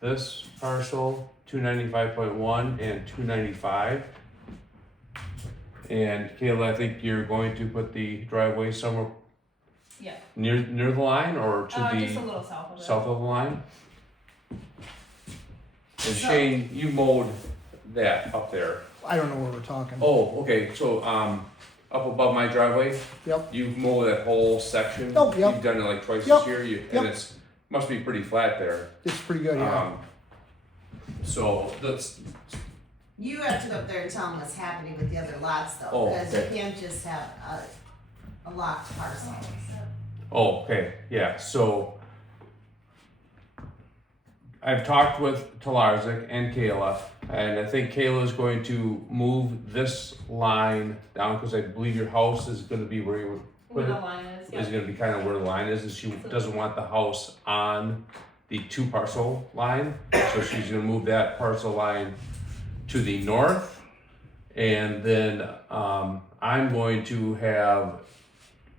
this parcel, 295.1 and 295. And Kayla, I think you're going to put the driveway somewhere Yeah. near the line or to Just a the little south of it. south of the line? And So- Shane, you mowed that up there. I don't know where we're talking. Oh, okay, so, up above my driveway, Yep. you've mowed that whole section? Oh, yep. You've done it like twice Yep. this year, Yep. and it's, must be pretty flat there. It's pretty good, yeah. So that's, You have to go up there and tell them what's happening with the other lots though, Oh, because okay. you can't just have a locked parcel. oh, okay, yeah, so I've talked with Talarzik and Kayla, and I think Kayla is going to move this line down, cause I believe your house is gonna be where you Where put the it, line is, is yeah. gonna be kind of where the line is, and she doesn't want the house on the two parcel line, so she's gonna move that parcel line to the north, and then, I'm going to have,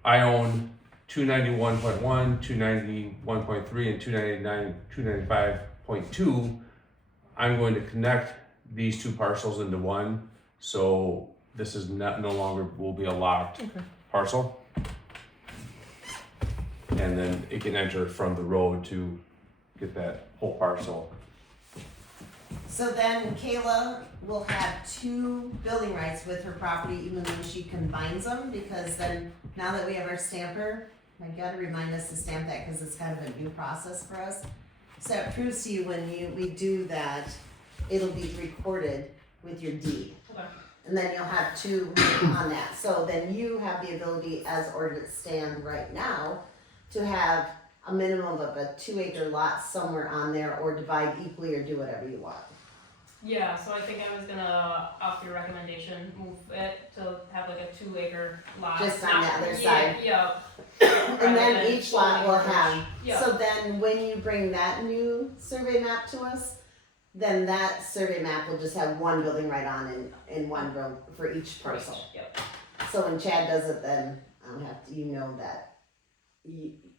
I own 291.1, 291.3, and 295.2. I'm going to connect these two parcels into one, so this is no longer will be a locked parcel. And then it can enter from the road to get that whole parcel. So then Kayla will have two building rights with her property even when she combines them, because then now that we have our stamper, I gotta remind us to stamp that because it's kind of a new process for us. So it proves to you when we do that, it'll be recorded with your deed. Okay. and then you'll have 2 on that. So then you have the ability, as ordinance stand right now, to have a minimum of a 2-acre lot somewhere on there, or divide equally, or do whatever you want. Yeah, so I think I was gonna, off your recommendation, move it to have like a 2-acre lot. Just on Not- the other yeah, side. Yeah. And then each lot will have, Yeah. so then when you bring that new survey map to us, then that survey map will just have one building right on in one row for each parcel. Yep. So when Chad does it, then I'll have to, that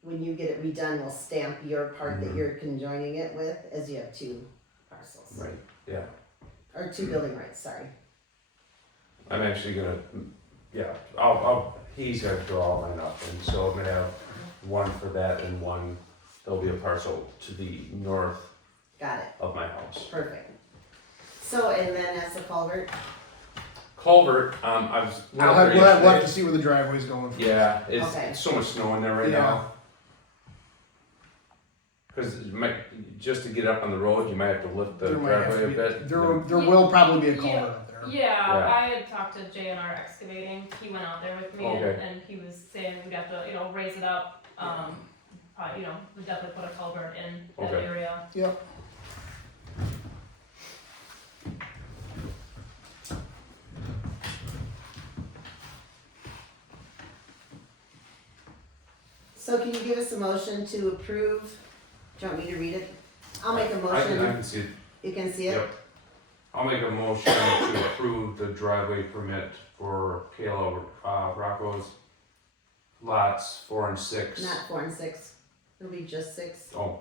when you get it redone, we'll stamp your part that you're conjoining it with, as you have 2 parcels. Right, yeah. Or 2 building rights, sorry. I'm actually gonna, he's gonna draw all mine up, and so I'm gonna have one for that and one, there'll be a parcel to the north Got it, of my house. perfect. So, and then as the culvert, Culvert, I was. We'll have to see where the driveway's going. From. Yeah, it's, Okay. it's so much snow in there right Yeah. now. Cause just to get up on the road, you might have to lift the There might have driveway a to bit. be, there will probably be a culvert Yeah. up there. Yeah, Yeah. I had talked to JNR Excavating, he went out there with me Okay. and he was saying we'd have to, raise it up, we'd definitely put a culvert in that Okay. area. Yep. so can you give us a motion to approve? Do you want me to read it? I'll make a motion. I can see it. You can see it? Yep. I'll make a motion to approve the driveway permit for Kayla Rocco's lots 4 and 6. Not 4 and 6. It'll be just 6. Oh,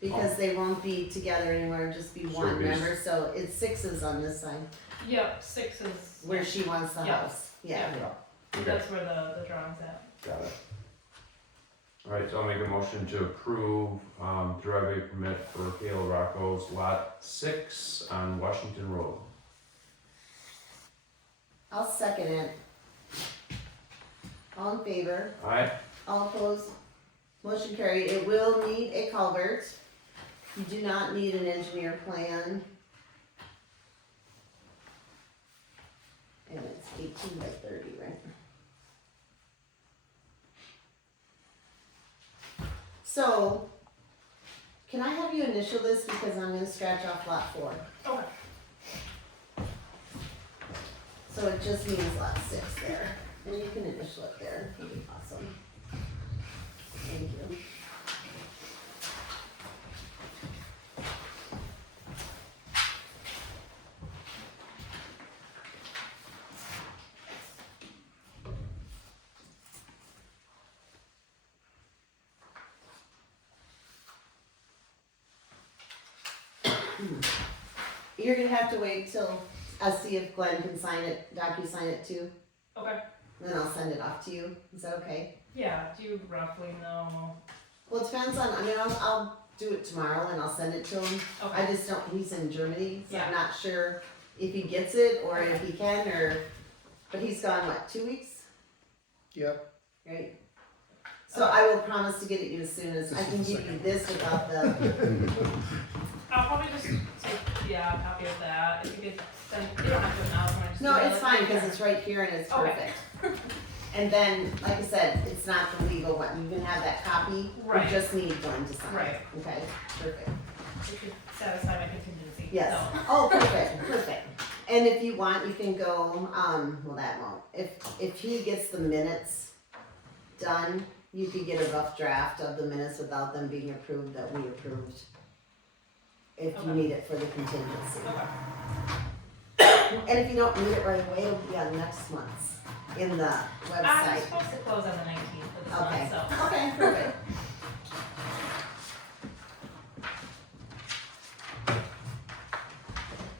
Because they won't be together anymore, just be So one, it'd be- remember? So it's 6s on this side, Yep, 6 is, where she wants the Yeah. house. Yeah. okay, that's where the drawing's at. got it. Alright, so I'll make a motion to approve, driveway permit for Kayla Rocco's lot 6 on Washington Road. I'll second it. All in favor? Alright, All opposed? Motion carried. It will need a culvert. You do not need an engineer plan. And it's 18 by 30, right? So, can I have you initial this because I'm gonna scratch off lot 4. Okay. So it just means lot 6 there. And you can initial it there. That'd be awesome. Thank you. You're gonna have to wait till I see if Glenn can sign it, sign it too. Okay. Then I'll send it off to you. Is that okay? Yeah, do you roughly know? Well, it depends on, I'll do it tomorrow and I'll send it to him. I Okay. just don't, he's in Germany, so I'm Yeah. not sure if he gets it or if he can but he's gone, what, 2 weeks? Yep. Right? So I will promise to get it you as soon as, I can give you this without the, I'll probably just take, a copy of that, if you could send, you don't have to now, if you wanna just no, email it's it fine, to me, cause it's right here and it's Okay. perfect. And then, like I said, it's not the legal one, you can have that copy, Right. you just need Glenn to sign it. Right. Okay, perfect. It should satisfy my contingency, Yes. so. Oh, perfect, perfect. And if you want, you can go, well, that won't. If he gets the minutes done, you could get a rough draft of the minutes without them being approved that we approved. If you Okay. need it for the contingency. Okay. And if you don't need it right away, it'll be on next month's in the I'm website. supposed to close on the 19th of this Okay, month, so. okay, perfect.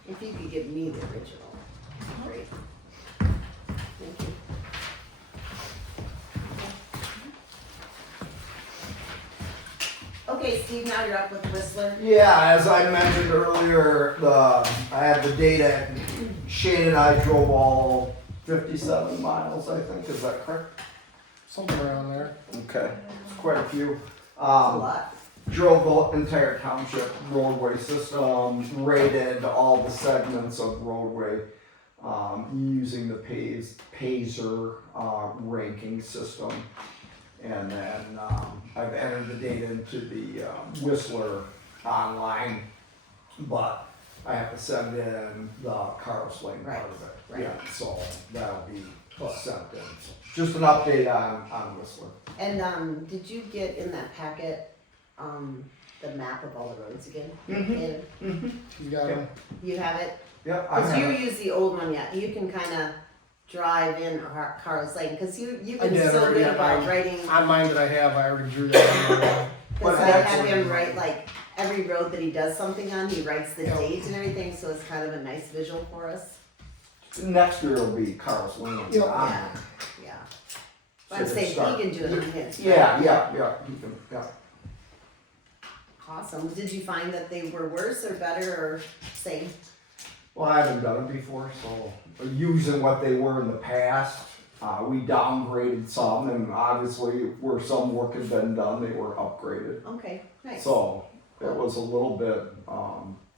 If you could give me the original, great. Thank you. Okay, Steve, now you're up with Whistler. Yeah, as I mentioned earlier, I had the data. Shane and I drove all 57 miles, I think. Is that correct? Something around there. Okay, it's quite a few. A lot. drove the entire township roadway system, rated all the segments of roadway, using the Pazer ranking system. And then I've entered the data into the Whistler online, but I have to send in the Carlos Lane part of it. Right, right. Yeah, so that'll be sent in. Just an update on Whistler. And did you get in that packet the map of all the roads again? Mhm. You got it. You have it? Yep, I Because you have it. use the old one yet. You can kind of drive in Carl's Lane because you I can did so already good on about mine. writing. On mine that I have, I already drew that. Because But I that's- have him write like every road that he does something on. He writes the Yeah. date and everything, so it's kind of a nice visual for us. Next year will be Carlos Lane. Yeah. Yeah, yeah. But I'm So saying start- he can do it on his. Yeah, you can, yeah. Awesome. Did you find that they were worse or better or same? Well, I haven't done it before, so using what they were in the past, we downgraded some, and obviously where some work had been done, they were upgraded. Okay, nice. So it was a little bit,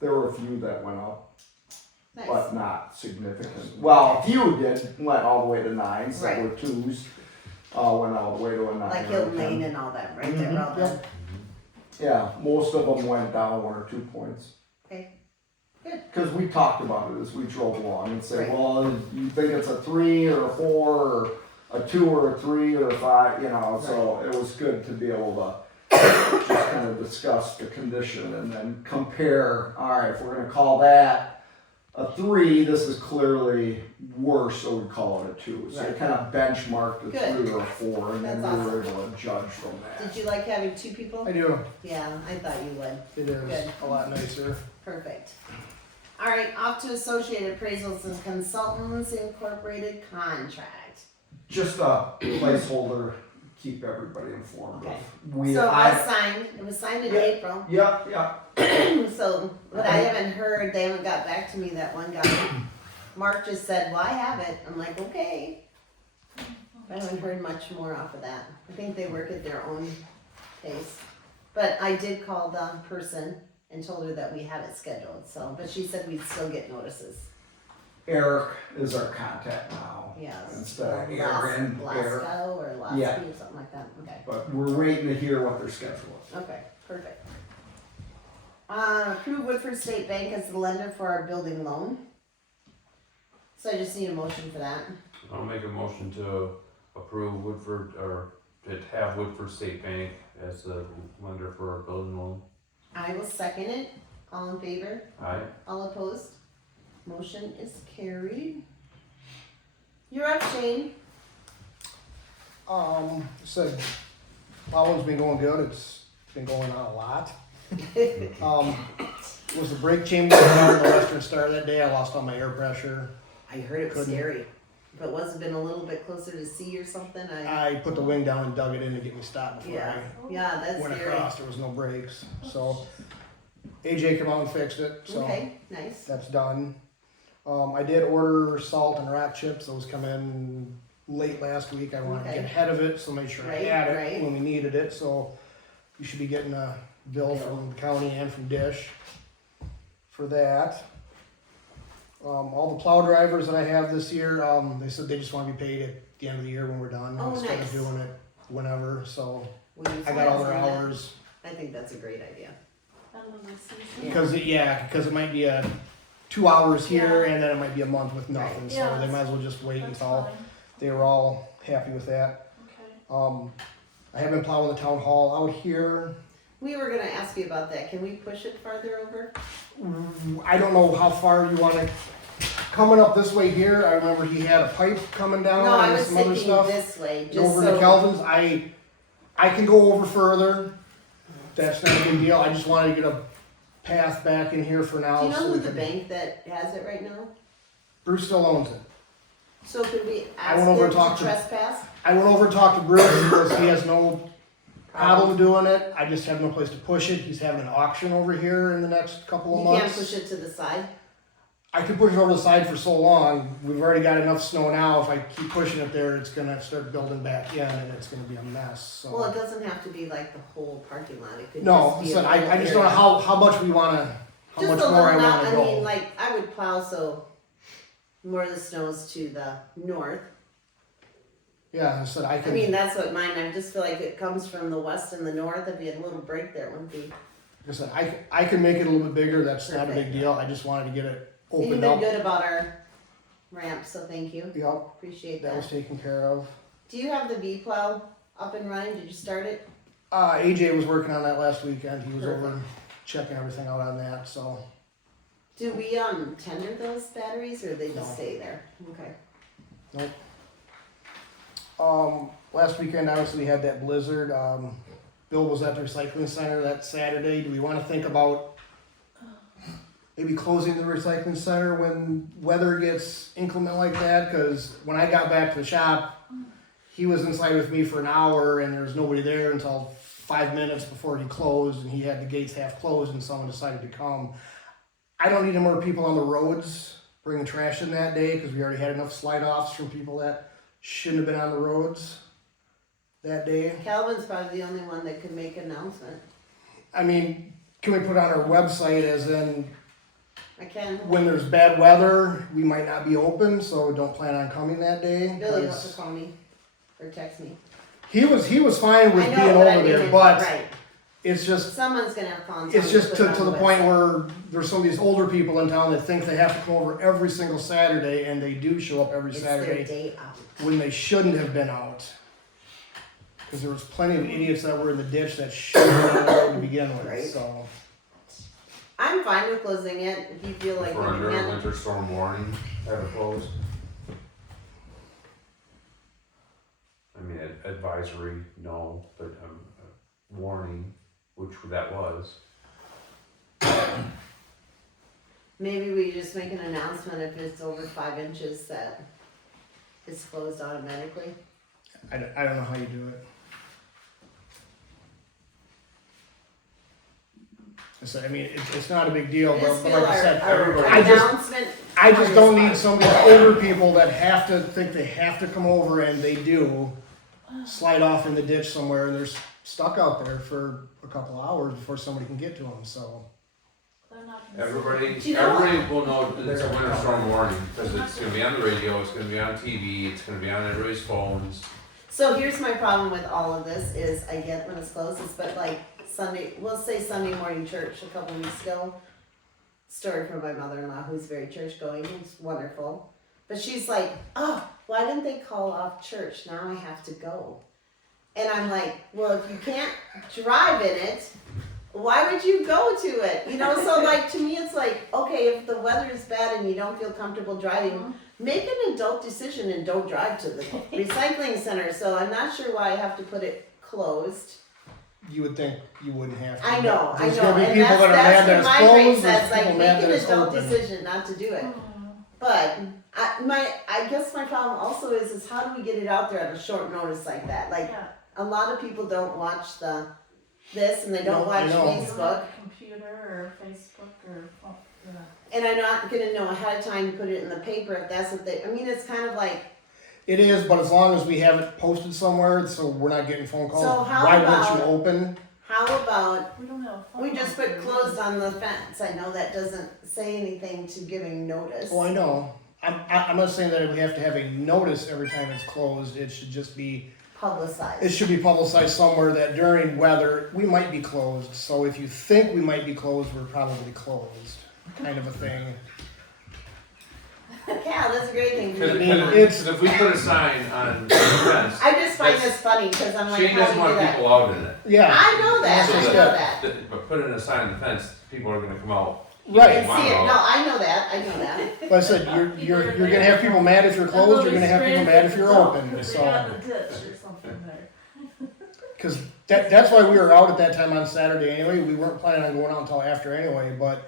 there were a few that went up, Nice. but not significant. Well, a few did, went all the way to 9s, that Right. were 2s, went all the way to a 9. Like or a Hilton 10. Lane and all that, right there, all done. Yeah, most of them went down 1 or 2 points. Okay, good. Because we talked about it as we drove along and said, Right. well, you think it's a 3 or a 4 or a 2 or a 3 or a 5, you know, so it was good to be able to just kind of discuss the condition and then compare, all right, if we're gonna call that a 3, this is clearly worse, so we call it a 2. So Right. it kind of benchmarked a Good. 3 or a 4, and then That's we were able to judge from that. Did you like having 2 people? I do. Yeah, I thought you would. It is Good. a lot nicer. Perfect. All right, off to Associated Appraisals and Consultants Incorporated contract. Just a placeholder, keep everybody informed Okay. of. We, So I, it was signed in Yeah. April. yeah, So, but I haven't heard, they haven't got back to me, that one guy. Mark just said, well, I have it. I'm like, okay. I haven't heard much more off of that. I think they work at their own pace. But I did call the person and told her that we have it scheduled, so, but she said we'd still get notices. Eric is our contact now. Yes. Instead of Aaron, Eric. Lasco or Lasky Yeah. or something like that, okay. But we're waiting to hear what their schedule is. Okay, perfect. Approve Woodford State Bank as the lender for our building loan. So I just need a motion for that. I'll make a motion to approve Woodford, or to have Woodford State Bank as the lender for our building loan. I will second it. All in favor? Aye. All opposed? Motion is carried. You're up, Shane. Said plowing's been going good. It's been going on a lot. Was the brake chamber down in the Western Star that day? I lost all my air pressure. I heard it was Couldn't- scary. If it wasn't been a little bit closer to sea or something, I put the wing down and dug it in to get me stopped before yeah, I yeah, that's went scary. across. There was no brakes. So AJ came out and fixed it. So Okay, nice. that's done. I did order salt and rock chips. Those come in late last week. I wanted to Okay. get ahead of it, so make sure Right, I had it right. when we needed it. So you should be getting a bill from the county and from Dish for that. All the plow drivers that I have this year, they said they just want to be paid at the end of the year when we're done Oh, instead nice. of doing it whenever. So Will you I got all their sign that? hours I think that's a great idea. End of the season. because it might be a 2 hours here and then it might be a month with nothing. Right. So Yeah, they might as well just wait That's until fine. they were all happy with that. Okay. I have been plowing the town hall out here. We were gonna ask you about that. Can we push it farther over? I don't know how far you want to. Coming up this way here, I remember he had a pipe coming down No, I and was some other thinking stuff. this way, And just over so. to Kelvin's, I can go over further. That's not a big deal. I just wanted to get a path back in here for now. Do you know so who we the can- bank that has it right now? Bruce still owns it. So could we I ask went over him and to talked to- trespass? I went over and talked to Bruce because he has no problem doing it. I just have no place to push it. He's having an auction over here in the next couple of You months. can't push it to the side? I could push it over the side for so long. We've already got enough snow now. If I keep pushing it there, it's gonna start building back in, and it's gonna be a mess. Well, So it doesn't have to be like the whole parking lot, it could no, just be. listen, a I little just don't know area. how much we wanna, how Just much a more I little, not, wanna I mean, go. like, I would plow so more of the snow's to the north. Yeah, I said I I can. mean, that's what mine, I just feel like it comes from the west and the north, if you had a little break there, it wouldn't be. Like I said, I can make it a little bit bigger. That's not a big Perfect. deal. I just wanted to get it And you've opened been up. good about our ramp, so thank you, Yep, appreciate that that. was taken care of. Do you have the V plow up and running, did you start it? AJ was working on that last weekend. He was over Perfect. checking everything out on that. So Do we, tender those batteries, or they just No. stay there? Okay. last weekend obviously we had that blizzard. Bill was at the recycling center that Saturday. Do we want to think about maybe closing the recycling center when weather gets inclement like that? Because when I got back to the shop, he was inside with me for an hour and there was nobody there until 5 minutes before he closed, and he had the gates half closed and someone decided to come. I don't need any more people on the roads bringing trash in that day because we already had enough slide offs from people that shouldn't have been on the roads that day. Calvin's probably the only one that could make an announcement. I mean, can we put on our website as in I can. when there's bad weather, we might not be open, so don't plan on coming that day? Billy will 'Cause have to call me or text me. he was fine with I know, being but I over mean, there, but right, it's just someone's gonna have contact. it's just to the point where there's some of these older people in town that think they have to come over every single Saturday, and they do show up every It's their Saturday day out. when they shouldn't have been out. Because there was plenty of idiots that were in the ditch that shouldn't have been out to begin with. Right. So I'm fine with closing it if you feel like If you we're under can a handle. winter storm warning, have it closed. I mean, advisory, no, but warning, which that was. Maybe we just make an announcement if it's over 5 inches that it's closed automatically. I don't know how you do it. I mean, it's not a big deal, I just but feel like I said, our I just announcement. I just don't need part. some of these older people that have to think they have to come over, and they do slide off in the ditch somewhere, and they're stuck out there for a couple hours before somebody can get to them. So They're not gonna Everybody, Do you know everybody will know that it's a winter storm warning, because it's gonna be on the radio, it's gonna be on TV, it's gonna be on everybody's phones. So here's my problem with all of this is I get when it's closed, but like Sunday, we'll say Sunday morning church a couple weeks ago. Story from my mother-in-law who's very church going, it's wonderful. But she's like, oh, why didn't they call off church? Now I have to go. And I'm like, well, if you can't drive in it, why would you go to it? You know, so like to me it's like, okay, if the weather is bad and you don't feel comfortable driving, make an adult decision and don't drive to the recycling center. So I'm not sure why I have to put it closed. you would think you wouldn't have to. I know, I There's know, gonna be and people that's that are mad that where it's my brain closed. says, There's like, people make mad that an it's adult open. decision not to do it. But I guess my problem also is how do we get it out there at a short notice like that? Like Yeah, a lot of people don't watch this and they don't No, I watch know. you don't Facebook. have a computer or Facebook or phone, yeah. And I'm not gonna know ahead of time to put it in the paper if that's what they, I mean, it's kind of like, It is, but as long as we have it posted somewhere, so we're not getting phone calls. So how why about- weren't you open? how about We don't have a phone. we just put number. closed on the fence? I know that doesn't say anything to giving notice. Oh, I know. I'm not saying that we have to have a notice every time it's closed. It should just be, Publicized. it should be publicized somewhere that during weather, we might be closed. So if you think we might be closed, we're probably closed, kind of a thing. Yeah, that's a great thing. for Cause you to do. it's- if we put a sign on the fence, I just find That's- this funny because I'm like, Shane how doesn't do you do want that? people out in it. Yeah. I know that. That's I just know it. that. But putting a sign on the fence, people are gonna come out. Right. And see it. No, I know that. I know that. Like I said, you're gonna have people mad if you're closed, you're gonna have people mad if you're open, They got so. in the ditch or something there. Cause that's why we were out at that time on Saturday anyway, we weren't planning on going out until after anyway, but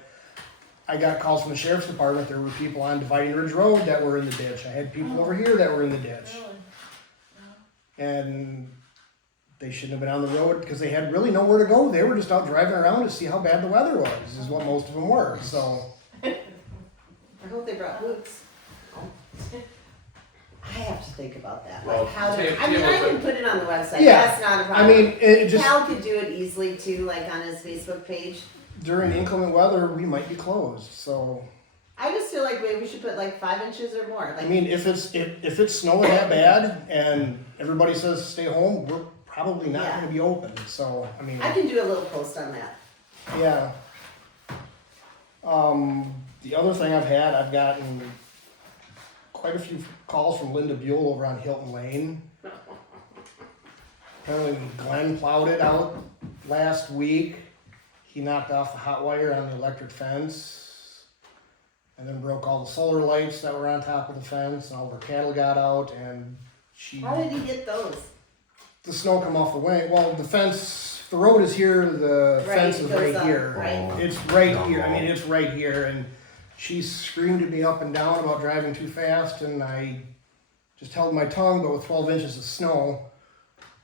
I got calls from the sheriff's department, there were people on Dividing Ridge Road that were in the ditch, I had people over here that were in the ditch. Really? And they shouldn't have been on the road, cause they had really nowhere to go, they were just out driving around to see how bad the weather was, is what most of them were, so. I hope they brought boots. I have to think about that, Well, like how to, Tim- I mean, Tim I was- can put it on the website, Yeah, that's not a I problem. mean, it just, Cal could do it easily too, like on his Facebook page. during inclement weather, we might be closed, so. I just feel like maybe we should put like 5 inches or more, I like, mean, if it's snowing that bad and everybody says stay home, we're probably not Yeah. gonna be open, so, I mean, I can do a little post on that. yeah. The other thing I've gotten quite a few calls from Linda Buell over on Hilton Lane. Apparently Glenn plowed it out last week. He knocked off the hot wire on the electric fence and then broke all the solar lights that were on top of the fence, and all of her cattle got out, and How did he get those? the snow come off the wing. Well, the fence, the road is here, the Right, fence is goes right up, here. right. It's right here, I mean, it's right here, and she screamed at me up and down about driving too fast, and I just held my tongue, but with 12 inches of snow,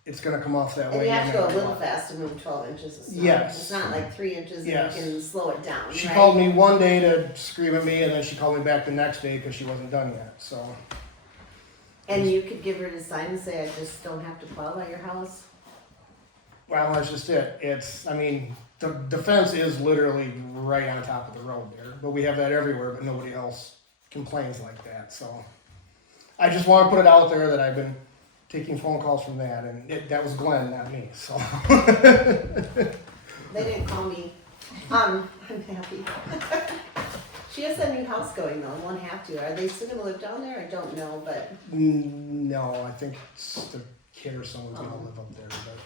it's gonna come off that And way. you have to go a no matter little what. fast to move 12 inches of snow. Yes. It's not like 3 inches and Yes. you can slow it down, She right? called me one day to scream at me, and then she called me back the next day because she wasn't done yet, so. And you could give her the sign and say, I just don't have to plow by your house. Well, that's just it. It's, I mean, the fence is literally right on top of the road there, but we have that everywhere, but nobody else complains like that, so. I just wanna put it out there that I've been taking phone calls from that, and that was Glenn, not me, so. They didn't call me. I'm happy. She has that new house going though, and won't have to. Are they still gonna live down there? I don't know, but No, I think it's the kid or someone's gonna live up there, but.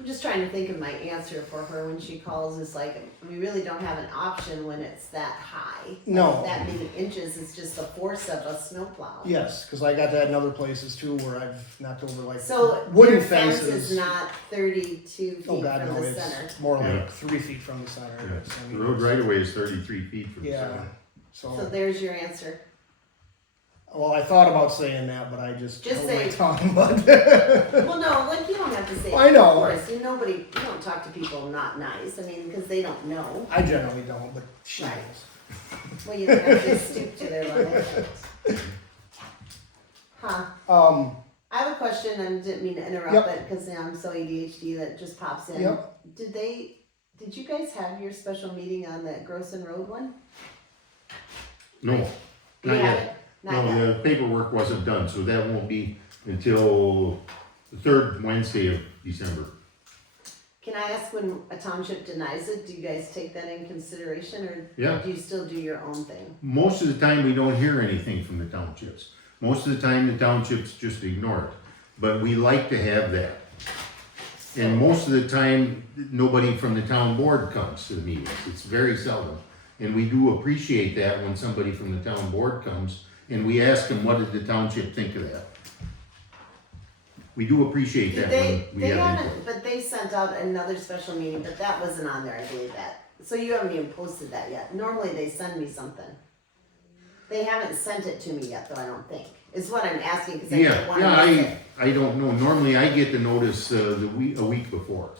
I'm just trying to think of my answer for her when she calls. It's like, we really don't have an option when it's that high. No. That many inches is just the force of a snowplow. Yes, cause I got that in other places too, where I've knocked over like So wooden your fence fences. is not 32 feet Oh God, from no, the it's center. more Yeah. like 3 feet from the center. Yeah. It's- I The mean, road it's- right away is 33 feet from the Yeah, center. So there's your answer. well, I thought about saying that, but I just Just held say- my tongue, but. Well, no, like you don't have to say. I know. Of course, you don't talk to people not nice. I mean, because they don't know. I generally don't, but she Right. does. Well, you don't have to stoop to their level. Huh. I have a question, and I didn't mean to interrupt Yep. it because I'm so ADHD that it just pops in. Yep. Did you guys have your special meeting on that Grossen Road one? No, You not have yet. it? Not No, yet. the paperwork wasn't done, so that won't be until the third Wednesday of December. Can I ask when a township denies it, do you guys take that in consideration or Yeah. do you still do your own thing? Most of the time, we don't hear anything from the townships. Most of the time, the townships just ignore it. But we like to have that. And most of the time, nobody from the town board comes to the meetings. It's very seldom. And we do appreciate that when somebody from the town board comes and we ask them, what did the township think of that? We do appreciate Did that they, when we they have haven't, input. but they sent out another special meeting, but that wasn't on there, I believe that. So you haven't even posted that yet. Normally they send me something. They haven't sent it to me yet, though, I don't think, is what I'm asking, cause I Yeah, don't wanna miss it. I don't know. Normally, I get the notice, a week before.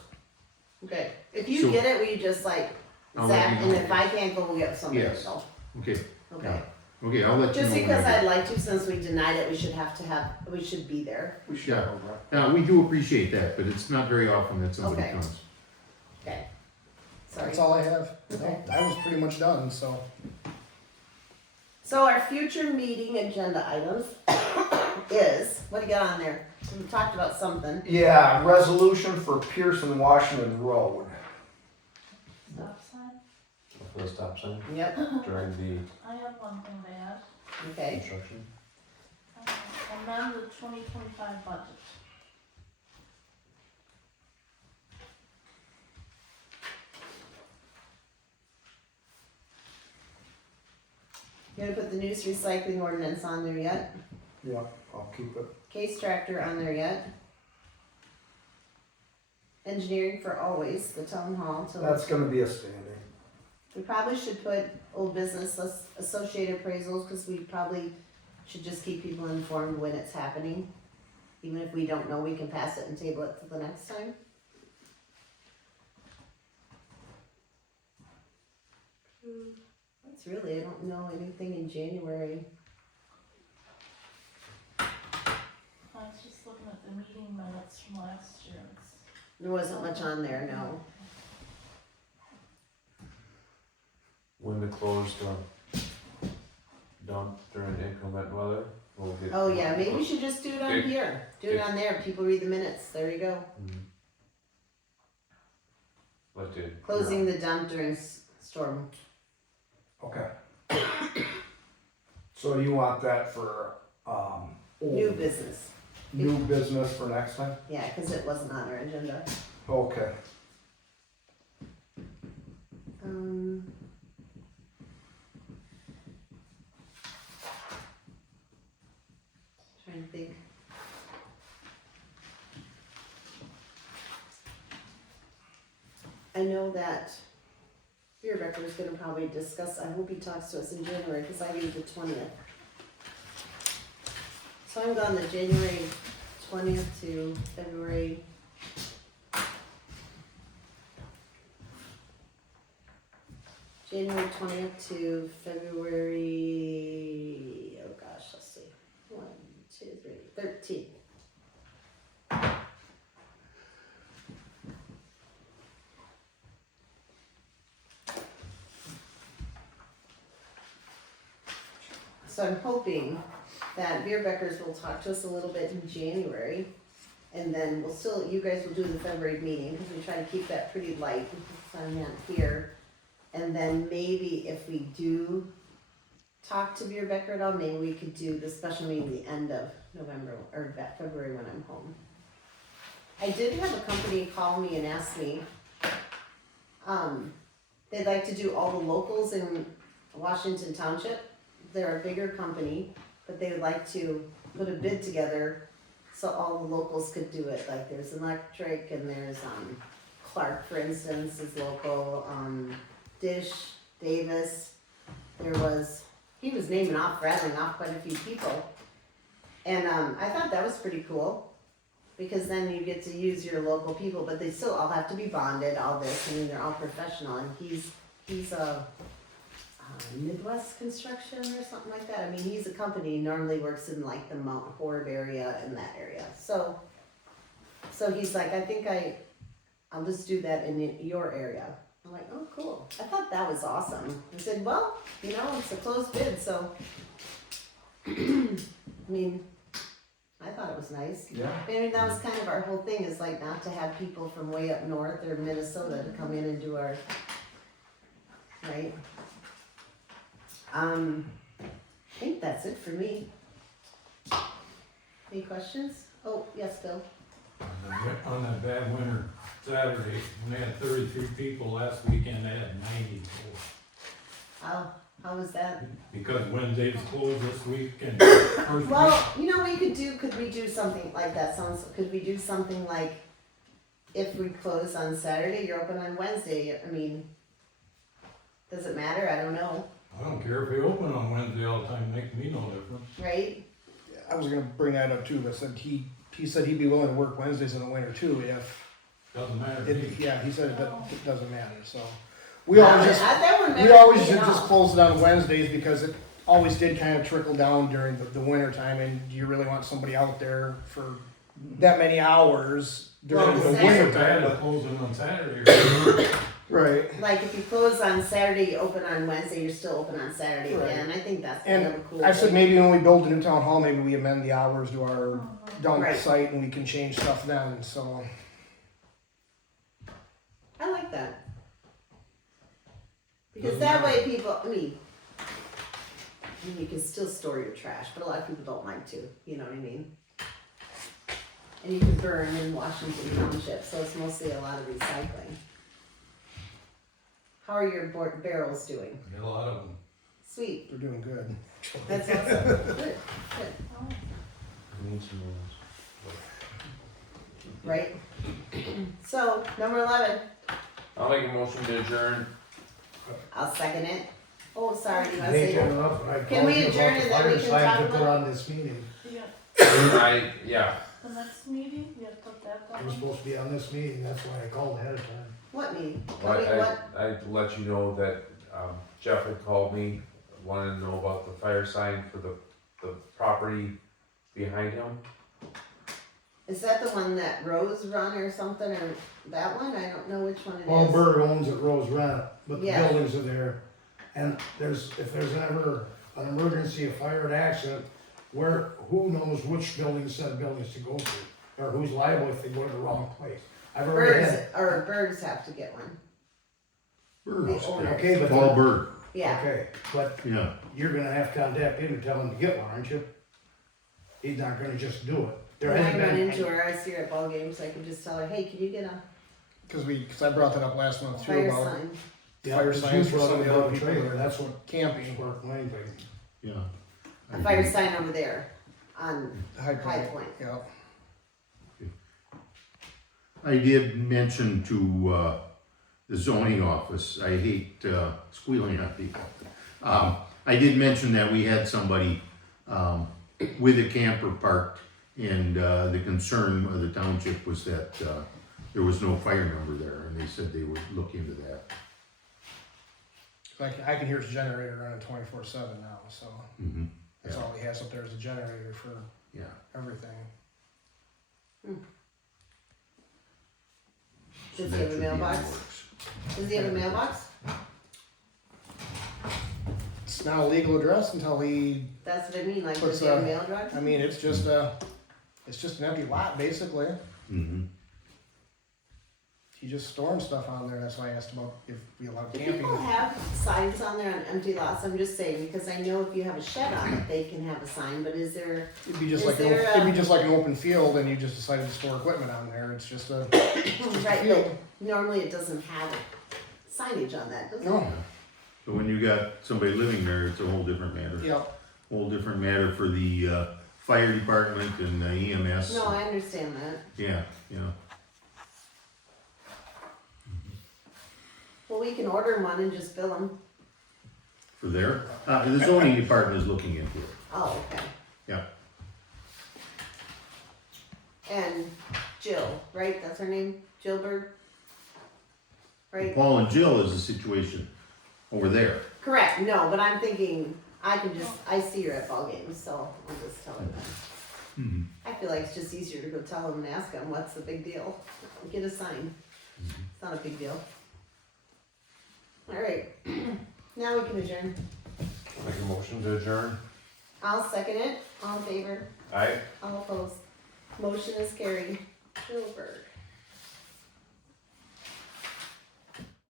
Okay, if you So- get it, will you just like, I'll let Zach, you and know. if I can't go, we'll get somebody to Yes. go. Okay, Okay, okay, I'll let you know. just when because I get- I'd like to, since we denied it, we should be there. We should Yeah. have that. Yeah, we do appreciate that, but it's not very often that somebody Okay. comes. Okay. Sorry. That's all I have. Okay. I was pretty much done, so. So our future meeting agenda items is, what do you got on there? We talked about something. Yeah, resolution for Pearson Washington Road. Stop sign. For the stop sign Yep, during the I have one thing to add. okay. construction. Amend the 2025 budget. You gonna put the news recycling ordinance on there yet? Yeah, I'll keep it. Case tractor on there yet? Engineering for always, the town hall till. That's gonna be a standing. We probably should put old business associated appraisals, cause we probably should just keep people informed when it's happening. Even if we don't know, we can pass it and table it till the next time. It's really, I don't know anything in January. I was just looking at the meeting minutes from last year. There wasn't much on there, no. When to close the dump during inclement weather? We'll get- Oh yeah, maybe we should just do it on Okay. here. Do it on there. People read the minutes. There you go. Mhm. Let the. Closing the dump during storm. Okay. So you want that for, New old- business. new business for next time? Yeah, because it wasn't on our agenda. Okay. Trying to think. I know that Beerbecker is gonna probably discuss, I hope he talks to us in January, because I leave the 20th. So I'm gone the January 20th to February. January 20th to February, oh gosh, let's see, 1, 2, 3, 13th. So I'm hoping that Beerbeckers will talk to us a little bit in January. And then we'll still, you guys will do the February meeting, because we try to keep that pretty light, because I'm not here. And then maybe if we do talk to Beerbecker at all, maybe we could do the special meeting the end of November, or February when I'm home. I did have a company call me and ask me, they'd like to do all the locals in Washington Township. They're a bigger company, but they would like to put a bid together so all the locals could do it. Like there's Electric and there's Clark, for instance, is local. Dish, Davis. He was rattling off quite a few people. And I thought that was pretty cool, because then you get to use your local people, but they still all have to be bonded, all this. I mean, they're all professional, and he's a Midwest Construction or something like that. I mean, he's a company, he normally works in like the Mount Horeb area and that area. So he's like, I think I'll just do that in your area. I'm like, oh, cool. I thought that was awesome. I said, well, it's a closed bid, so, I mean, I thought it was nice. Yeah. I mean, that was kind of our whole thing, is like not to have people from way up north or Minnesota to come in and do our, right? I think that's it for me. Any questions? Oh, yes, Bill. On that bad winter Saturday, when they had 33 people last weekend, they had 94. How was that? Because Wednesday's closed this week and first week. Well, could we do something like that? Could we do something like, if we close on Saturday, you're open on Wednesday? I mean, does it matter? I don't know, I don't care if they open on Wednesday all the time, it makes me no difference. right? I was gonna bring that up too, but said he said he'd be willing to work Wednesdays in the winter too, if, Doesn't matter to me. he said it doesn't matter, so. We always just That would We never always be just enough. closed it on Wednesdays because it always did kind of trickle down during the winter time, and do you really want somebody out there for that many hours during Well, the the winter Bad time? to closing on Saturday. Right. Like if you close on Saturday, you open on Wednesday, you're still open on Saturday Right. again. I think that's And kind of a cool I said thing. maybe when we build the new town hall, maybe we amend the hours to our dump Right. site and we can change stuff then, so. I like that. Because that way people, I mean, you can still store your trash, but a lot of people don't like to, you know what I mean? And you can burn in Washington Township, so it's mostly a lot of recycling. How are your barrels doing? Get a lot of them. Sweet, They're doing good. that's awesome, good, good, We need some rules. right? So, number 11, I'll make a motion to adjourn. I'll second it. Oh, sorry, you want to Thank say? you enough. I Can we called you adjourn about and the then we fire can sign talk to put about- on this meeting. Yeah, The next meeting, you have to put that It down. was supposed to be on this meeting, that's why I called ahead of time. What meeting? Well, Tell me what, I let you know that Jeff had called me, wanted to know about the fire sign for the property behind him. Is that the one that Rose Run or something, or that one? I don't know which one it Paul is. Berg owns it, Rose Run, but the Yeah. buildings are there. And if there's ever an emergency, a fire, an accident, who knows which set of buildings to go to? Or who's liable if they go to the wrong place? I've already Birds, had, or birds have to get one. Birds. The owner. okay, but. Paul Berg, Yeah, Okay, but yeah. you're gonna have to contact him and tell him to get one, aren't you? He's not gonna just do it. There when I hasn't run been, into her, I see her at ball games, I can just tell her, hey, can you get a cause I brought that up last month too fire about sign? fire signs for some of the other people trailer. there, that's what camping work, anything. Yeah. A fire sign over there on High High Point, Point. yeah. I did mention to, the zoning office, I hate, squealing at people. I did mention that we had somebody, with a camper parked, and, the concern of the township was that, there was no fire number there, and they said they would look into that. Like, I can hear his generator running 24/7 now, so Mm-hmm, that's Yeah. all he has up there is a generator for yeah. everything. So Does he that have a should be in the mailbox? works. Does he have a mailbox? It's not a legal address until he, That's what I mean, like, What's, does he have a uh, mail drive? I mean, it's just an empty lot, basically. Mm-hmm. He just storing stuff on there, that's why I asked about if we allowed Do camping. people have signs on there on empty lots? I'm just saying, because I know if you have a shed on it, they can have a sign, but is there, It'd be just Is like, there it'd be a- just like an open field and you just decided to store equipment on there, it's just a right, field. but normally it doesn't have signage on that, does it? No, So when you got somebody living there, it's a whole different matter. yeah, Whole different matter for the, fire department and the EMS. No, I understand that. Yeah, yeah. Well, we can order one and just bill them. For there, the zoning department is looking into it. Oh, okay. Yeah. And Jill, right? That's her name? Jill Bird? Right? Paul and Jill is the situation over there. Correct, no, but I'm thinking, I see her at ball games, so I'll just tell her that. Mm-hmm. I feel like it's just easier to go tell them and ask them, what's the big deal? Get a sign. It's not a big deal. Alright, now we can adjourn. Make a motion to adjourn. I'll second it, all in favor, Aye. all opposed. Motion is carried. Jill Bird.